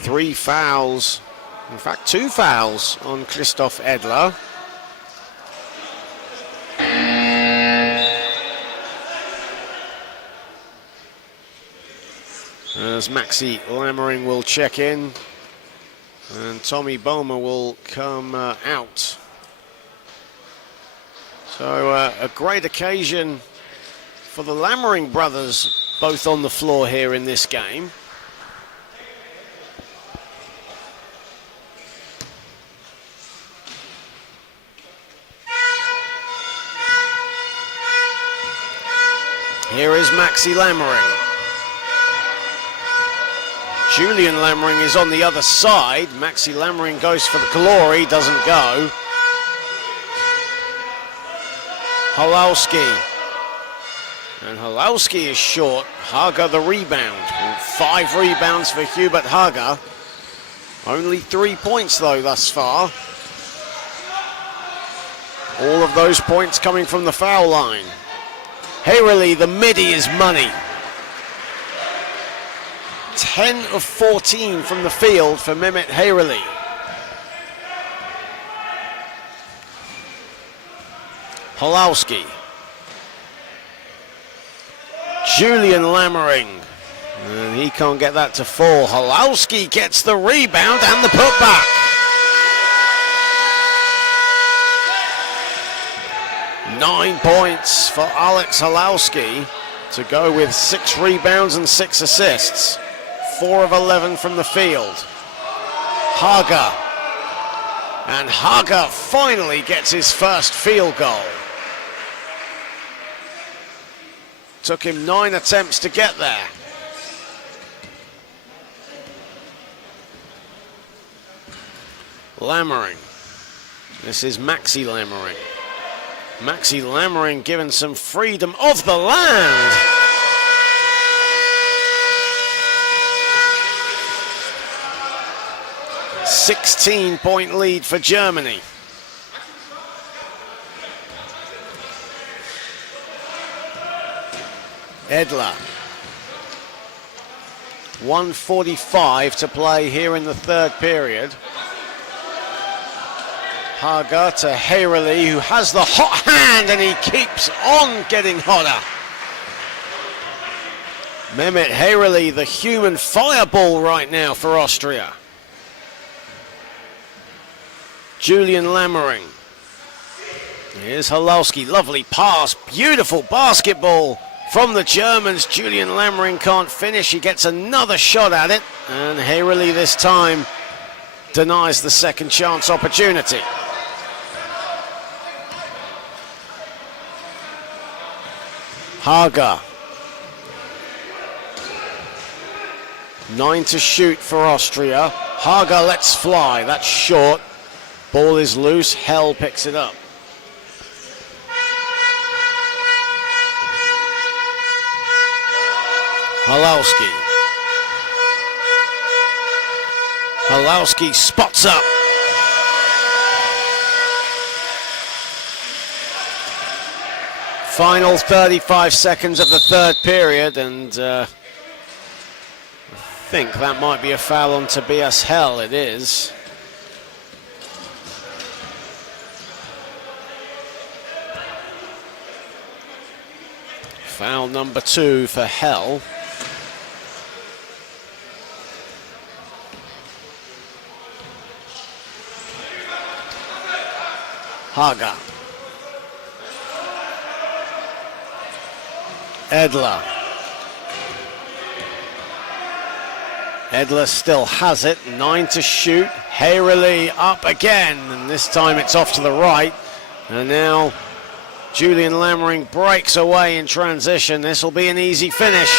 3 fouls, in fact 2 fouls on Christoph Edler. As Maxi Lammering will check in and Tommy Boma will come out. So a great occasion for the Lammering brothers, both on the floor here in this game. Here is Maxi Lammering. Julian Lammering is on the other side. Maxi Lammering goes for the glory, doesn't go. Halowski. And Halowski is short. Hager the rebound. 5 rebounds for Hubert Hager. Only 3 points though thus far. All of those points coming from the foul line. Hayrily, the midi is money. 10 of 14 from the field for Mehmet Hayrily. Halowski. Julian Lammering. And he can't get that to fall. Halowski gets the rebound and the putback. Nine points for Alex Halowski to go with 6 rebounds and 6 assists. 4 of 11 from the field. Hager. And Hager finally gets his first field goal. Took him 9 attempts to get there. Lammering. This is Maxi Lammering. Maxi Lammering given some freedom of the land. 16-point lead for Germany. Edler. 1:45 to play here in the third period. Haga to Hayreli, who has the hot hand, and he keeps on getting hotter. Mehmet Hayreli, the human fireball right now for Austria. Julian Lammering. Here's Halowski, lovely pass, beautiful basketball from the Germans. Julian Lammering can't finish, he gets another shot at it, and Hayreli this time denies the second chance opportunity. Haga. 9 to shoot for Austria. Haga lets fly, that's short. Ball is loose, Hell picks it up. Halowski. Halowski spots up. Final 35 seconds of the third period, and I think that might be a foul on Tobias Hell. It is. Foul number 2 for Hell. Haga. Edler. Edler still has it, 9 to shoot. Hayreli up again, and this time it's off to the right. And now Julian Lammering breaks away in transition. This will be an easy finish.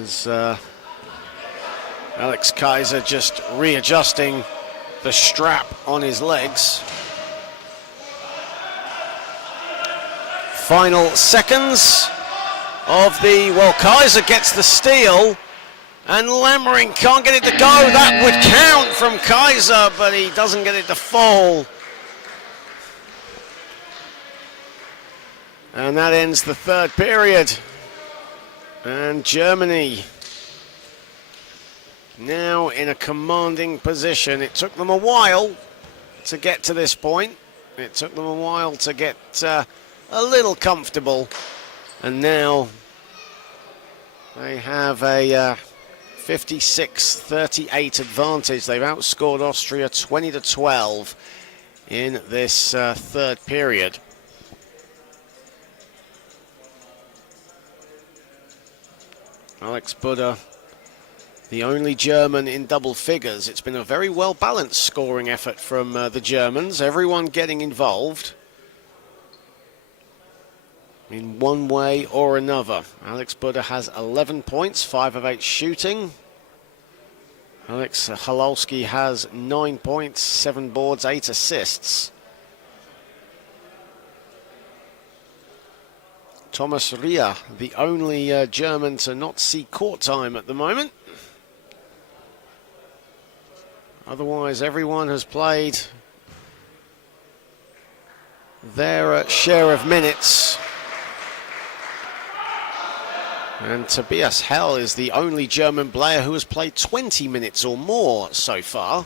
As Alex Kaiser just readjusting the strap on his legs. Final seconds of the, well, Kaiser gets the steal, and Lammering can't get it to go. That would count from Kaiser, but he doesn't get it to fall. And that ends the third period. And Germany now in a commanding position. It took them a while to get to this point. It took them a while to get a little comfortable. And now they have a 56-38 advantage. They've outscored Austria 20-12 in this third period. Alex Budde, the only German in double figures. It's been a very well-balanced scoring effort from the Germans. Everyone getting involved in one way or another. Alex Budde has 11 points, 5 of 8 shooting. Alex Halowski has 9 points, 7 boards, 8 assists. Thomas Ria, the only German to not see court time at the moment. Otherwise, everyone has played their share of minutes. And Tobias Hell is the only German player who has played 20 minutes or more so far.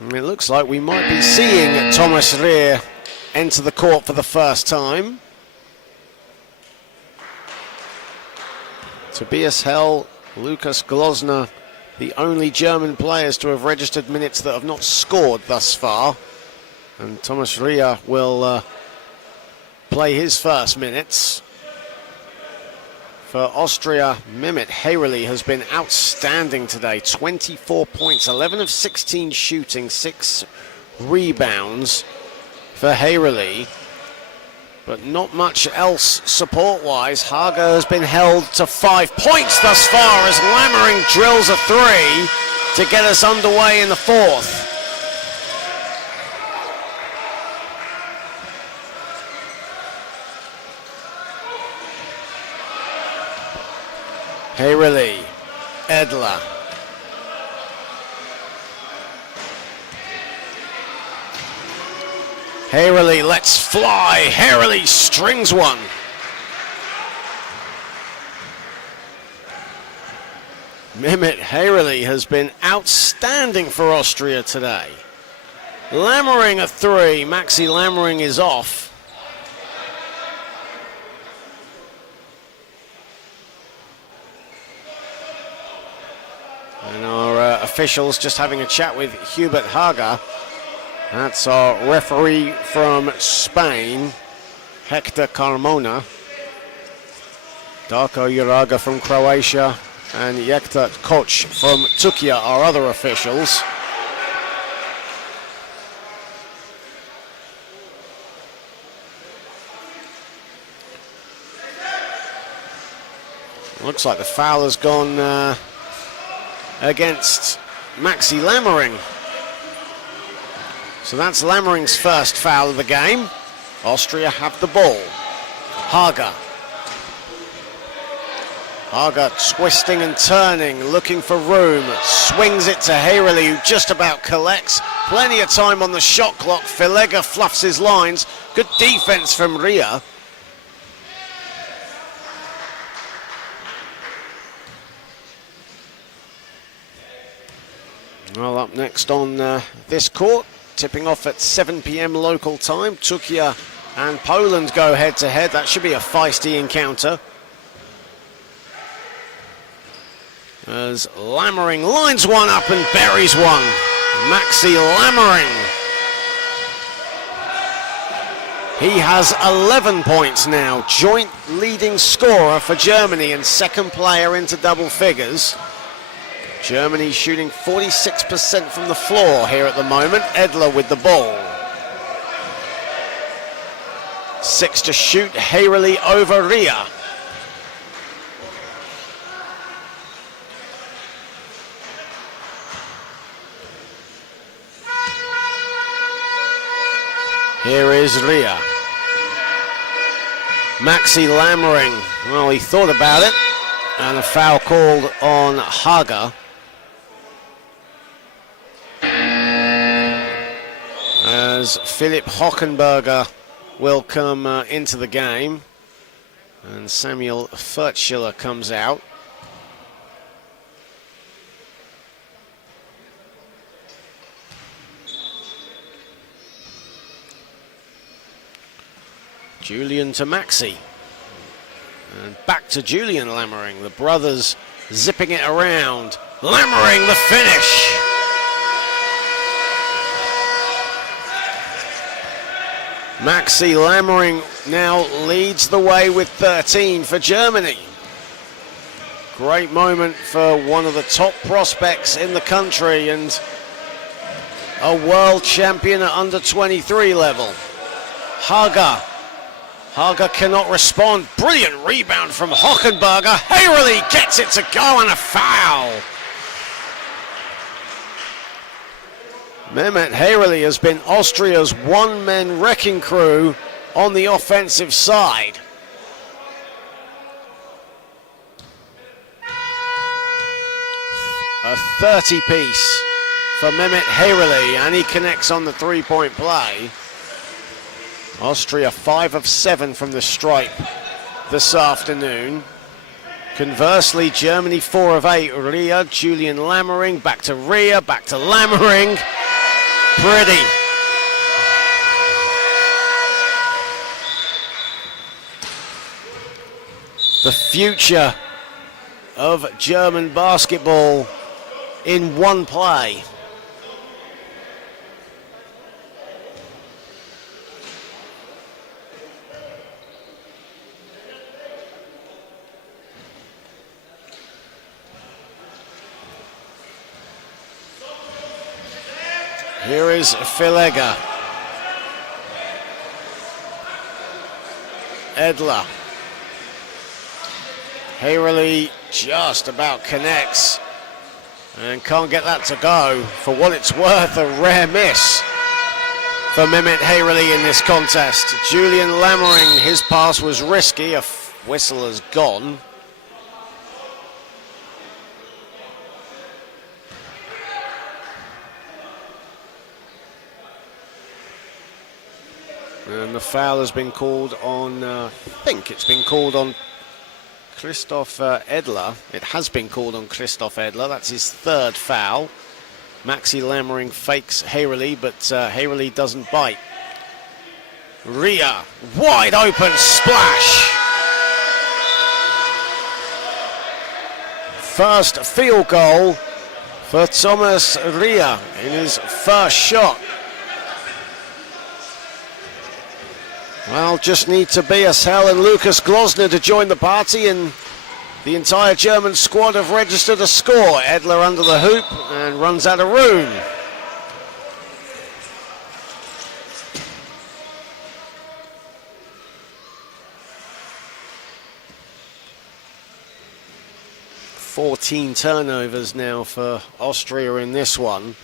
And it looks like we might be seeing Thomas Ria enter the court for the first time. Tobias Hell, Lukas Glosner, the only German players to have registered minutes that have not scored thus far. And Thomas Ria will play his first minutes. For Austria, Mehmet Hayreli has been outstanding today. 24 points, 11 of 16 shooting, 6 rebounds for Hayreli. But not much else support-wise. Haga has been held to 5 points thus far as Lammering drills a 3 to get us underway in the fourth. Hayrily, Edler. Hayrily lets fly. Hayrily strings one. Mehmet Hayrily has been outstanding for Austria today. Lammering a 3. Maxi Lammering is off. And our officials just having a chat with Hubert Haga. That's our referee from Spain, Hector Carmona. Darko Juraga from Croatia and Jekta Koch from Turkey are other officials. Looks like the foul has gone against Maxi Lammering. So that's Lammering's first foul of the game. Austria have the ball. Haga. Haga twisting and turning, looking for room. Swings it to Hayrily, who just about collects. Plenty of time on the shot clock. Filega fluffs his lines. Good defense from Ria. Well, up next on this court, tipping off at 7 p.m. local time, Turkey and Poland go head-to-head. That should be a feisty encounter. As Lammering lines one up and buries one. Maxi Lammering. He has 11 points now, joint leading scorer for Germany and second player into double figures. Germany shooting 46% from the floor here at the moment. Edler with the ball. 6 to shoot. Hayrily over Ria. Here is Ria. Maxi Lammering. Well, he thought about it. And a foul called on Haga. As Philipp Hockenberger will come into the game. And Samuel Furtschiller comes out. Julian to Maxi. And back to Julian Lammering. The brothers zipping it around. Lammering the finish. Maxi Lammering now leads the way with 13 for Germany. Great moment for one of the top prospects in the country and a world champion at under 23 level. Haga. Haga cannot respond. Brilliant rebound from Hockenberger. Hayrily gets it to go and a foul. Mehmet Hayrily has been Austria's one-man wrecking crew on the offensive side. A 30-piece for Mehmet Hayrily, and he connects on the three-point play. Austria 5 of 7 from the stripe this afternoon. Conversely, Germany 4 of 8. Ria, Julian Lammering, back to Ria, back to Lammering. Pretty. The future of German basketball in one play. Here is Filega. Edler. Hayrily just about connects and can't get that to go. For what it's worth, a rare miss for Mehmet Hayrily in this contest. Julian Lammering, his pass was risky. A whistle has gone. And the foul has been called on, I think it's been called on Christoph Edler. It has been called on Christoph Edler. That's his third foul. Maxi Lammering fakes Hayrely, but Hayrely doesn't bite. Ria, wide open splash. First field goal for Thomas Ria in his first shot. Well, just need Tobias Hell and Lucas Glosner to join the party, and the entire German squad have registered a score. Edler under the hoop and runs out of room. "14 turnovers now for Austria in this one.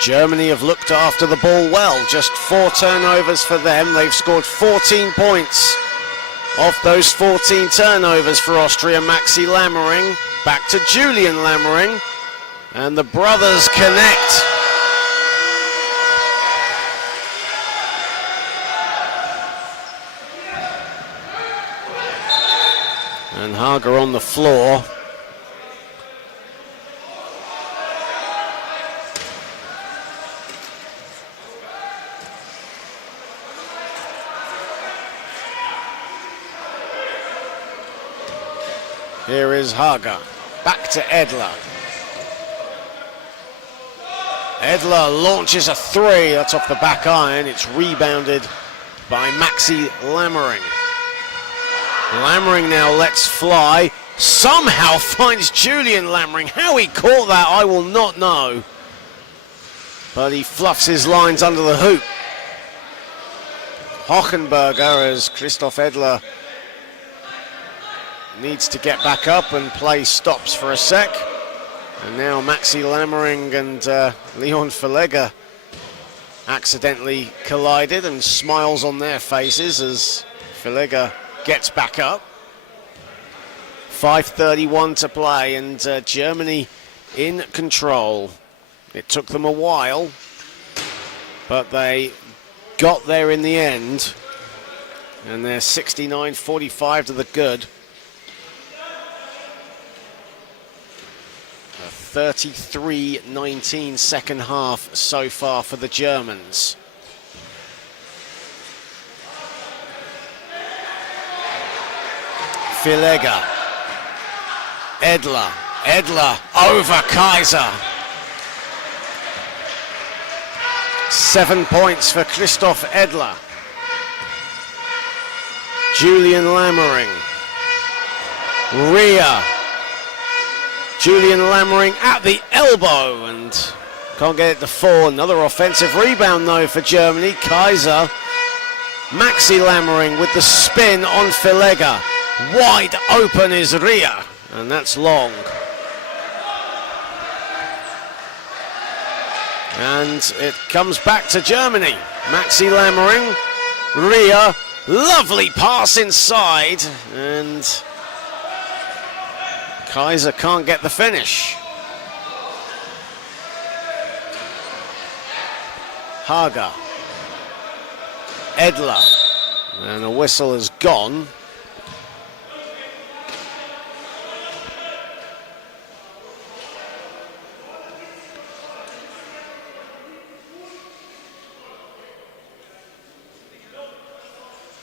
Germany have looked after the ball well. Just 4 turnovers for them. They've scored 14 points off those 14 turnovers for Austria. Maxi Lammering back to Julian Lammering, and the brothers connect. And Hager on the floor. Here is Hager, back to Edler. Edler launches a 3, that's off the back iron. It's rebounded by Maxi Lammering. Lammering now lets fly, somehow finds Julian Lammering. How he caught that, I will not know. But he fluffs his lines under the hoop. Hochenberger, as Christoph Edler needs to get back up, and play stops for a sec. And now Maxi Lammering and Leon Verlegger accidentally collided, and smiles on their faces as Verlegger gets back up. 5:31 to play, and Germany in control. It took them a while, but they got there in the end, and they're 69-45 to the good. 33-19 second half so far for the Germans. Verlegger, Edler over Kaiser. 7 points for Christoph Edler. Julian Lammering, Ria. Julian Lammering at the elbow and can't get it to fall. Another offensive rebound though for Germany. Kaiser, Maxi Lammering with the spin on Verlegger. Wide open is Ria, and that's long. And it comes back to Germany. Maxi Lammering, Ria, lovely pass inside, and Kaiser can't get the finish. Hager, Edler, and a whistle is gone.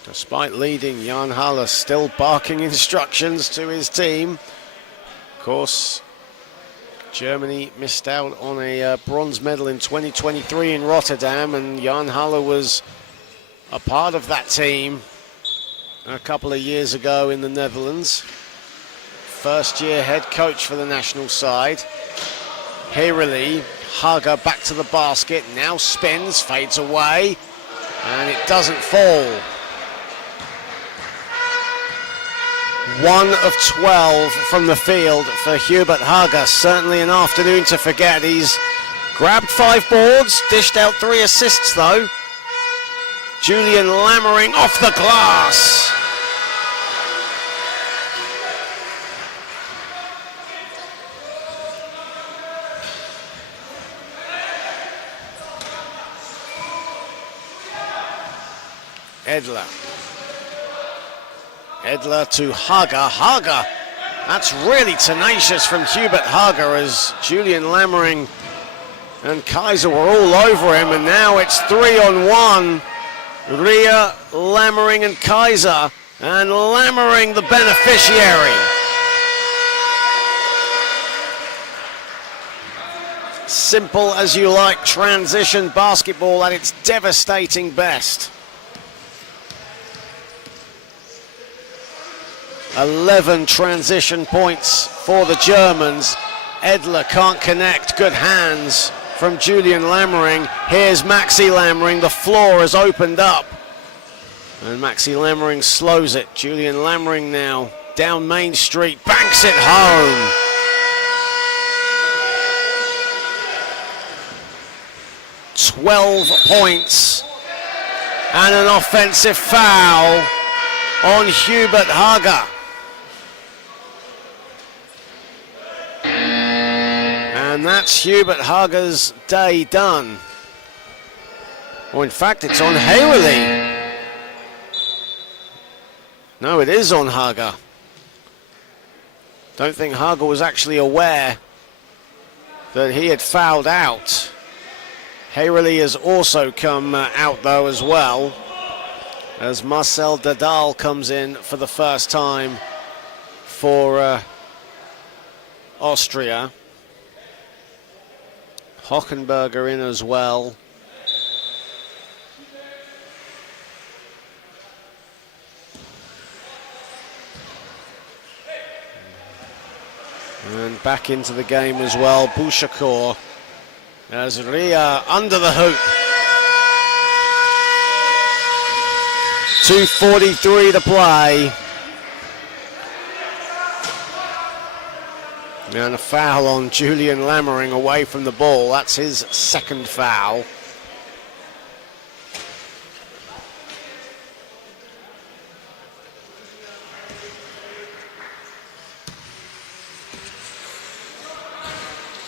Despite leading, Jan Haller still barking instructions to his team. Of course, Germany missed out on a bronze medal in 2023 in Rotterdam, and Jan Haller was a part of that team a couple of years ago in the Netherlands. First year head coach for the national side. Hayrely, Hager back to the basket, now spins, fades away, and it doesn't fall. 1 of 12 from the field for Hubert Hager. Certainly an afternoon to forget. He's grabbed 5 boards, dished out 3 assists though. Julian Lammering off the glass. Edler. Edler to Hager. Hager, that's really tenacious from Hubert Hager, as Julian Lammering and Kaiser were all over him, and now it's 3-on-1. Ria, Lammering and Kaiser, and Lammering the beneficiary. Simple as you like transition basketball at its devastating best. 11 transition points for the Germans. Edler can't connect. Good hands from Julian Lammering. Here's Maxi Lammering. The floor has opened up. And Maxi Lammering slows it. Julian Lammering now down Main Street. Banks it home. "12 points and an offensive foul on Hubert Hager. And that's Hubert Hager's day done. Or in fact, it's on Hayrley. No, it is on Hager. Don't think Hager was actually aware that he had fouled out. Hayrley has also come out though as well, as Marcel Dadal comes in for the first time for Austria. Hockenberger in as well. And back into the game as well, Bouchacourt, as Ria under the hoop. 2:43 to play. And a foul on Julian Lammering away from the ball. That's his second foul.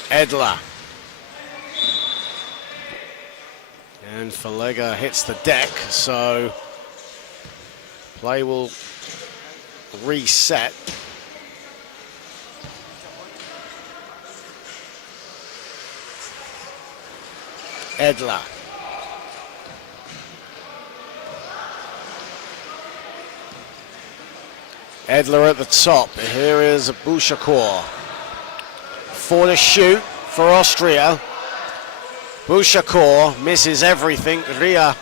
Edler. And Falega hits the deck, so play will reset. Edler. Edler at the top. Here is Bouchacourt. 4 to shoot for Austria. Bouchacourt misses everything. Ria,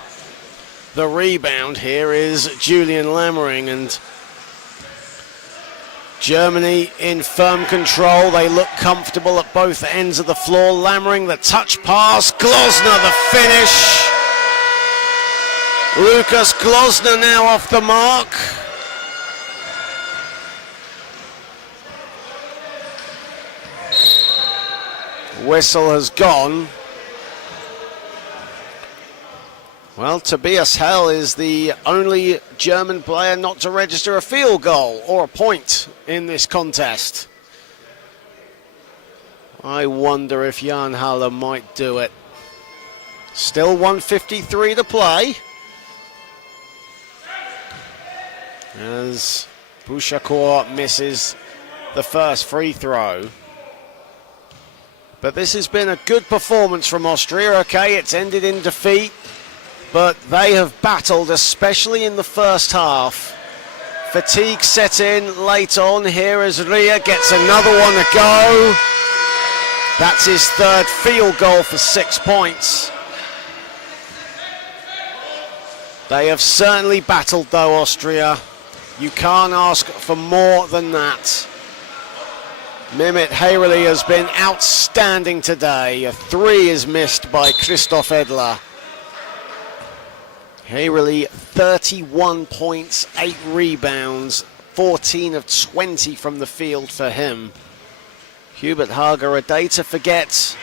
the rebound. Here is Julian Lammering, and Germany in firm control. They look comfortable at both ends of the floor. Lammering, the touch pass. Glosner, the finish. Lucas Glosner now off the mark. Whistle has gone. Well, Tobias Hell is the only German player not to register a field goal or a point in this contest. I wonder if Jan Haller might do it. Still 1:53 to play, as Bouchacourt misses the first free throw. But this has been a good performance from Austria. Okay, it's ended in defeat, but they have battled, especially in the first half. Fatigue set in late on. Here as Ria gets another one to go. That's his third field goal for 6 points. They have certainly battled though, Austria. You can't ask for more than that. Mehmet Hayrli has been outstanding today. A 3 is missed by Christoph Edler. Hayrli, 31 points, 8 rebounds, 14 of 20 from the field for him. Hubert Hager, a day to forget,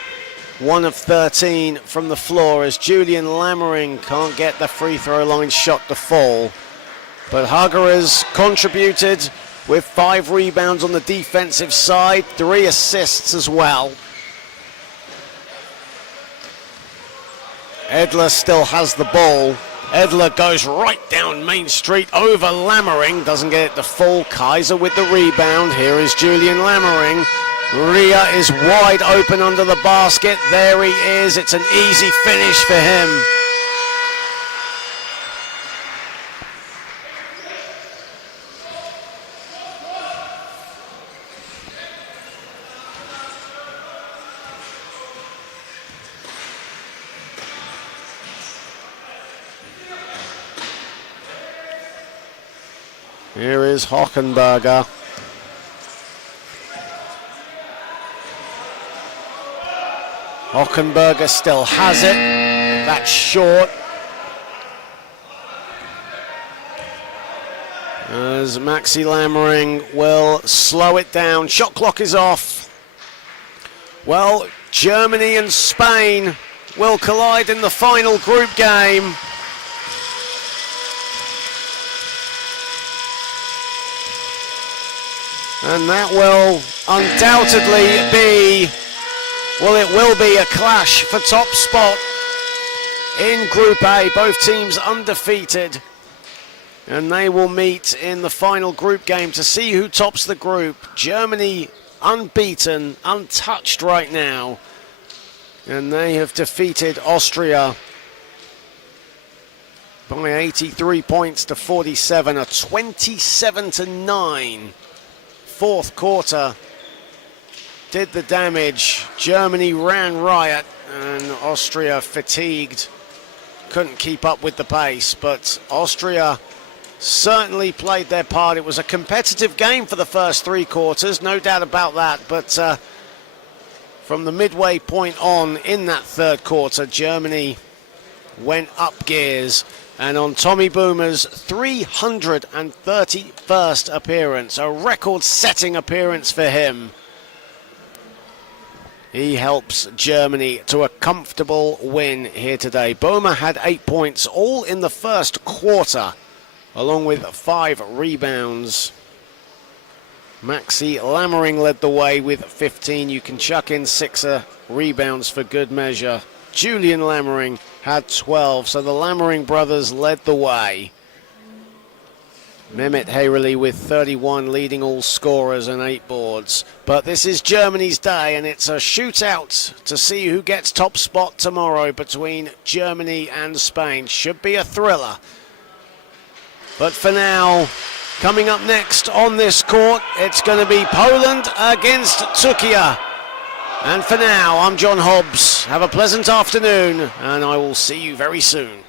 1 of 13 from the floor, as Julian Lammering can't get the free throw line shot to fall. But Hager has contributed with 5 rebounds on the defensive side, 3 assists as well. Edler still has the ball. Edler goes right down Main Street over Lammering, doesn't get it to fall. Kaiser with the rebound. Here is Julian Lammering. Ria is wide open under the basket. There he is. It's an easy finish for him. Here is Hockenberger. Hockenberger still has it. That's short. As Maxi Lammering will slow it down. Shot clock is off. Well, Germany and Spain will collide in the final group game. And that will undoubtedly be, well, it will be a clash for top spot in Group A. Both teams undefeated. And they will meet in the final group game to see who tops the group. Germany unbeaten, untouched right now. And they have defeated Austria by 83 points to 47, a 27-9. Fourth quarter did the damage. Germany ran riot and Austria fatigued. Couldn't keep up with the pace, but Austria certainly played their part. It was a competitive game for the first three quarters, no doubt about that, but from the midway point on in that third quarter, Germany went up gears. And on Tommy Boomer's 331st appearance, a record-setting appearance for him, he helps Germany to a comfortable win here today. Boomer had 8 points, all in the first quarter, along with 5 rebounds. Maxi Lammering led the way with 15. You can chuck in 6 rebounds for good measure. Julian Lammering had 12, so the Lammering brothers led the way. Mehmet Hayreli with 31, leading all scorers and 8 boards. But this is Germany's day, and it's a shootout to see who gets top spot tomorrow between Germany and Spain. Should be a thriller. But for now, coming up next on this court, it's going to be Poland against Turkey. And for now, I'm John Hobbs. Have a pleasant afternoon, and I will see you very soon.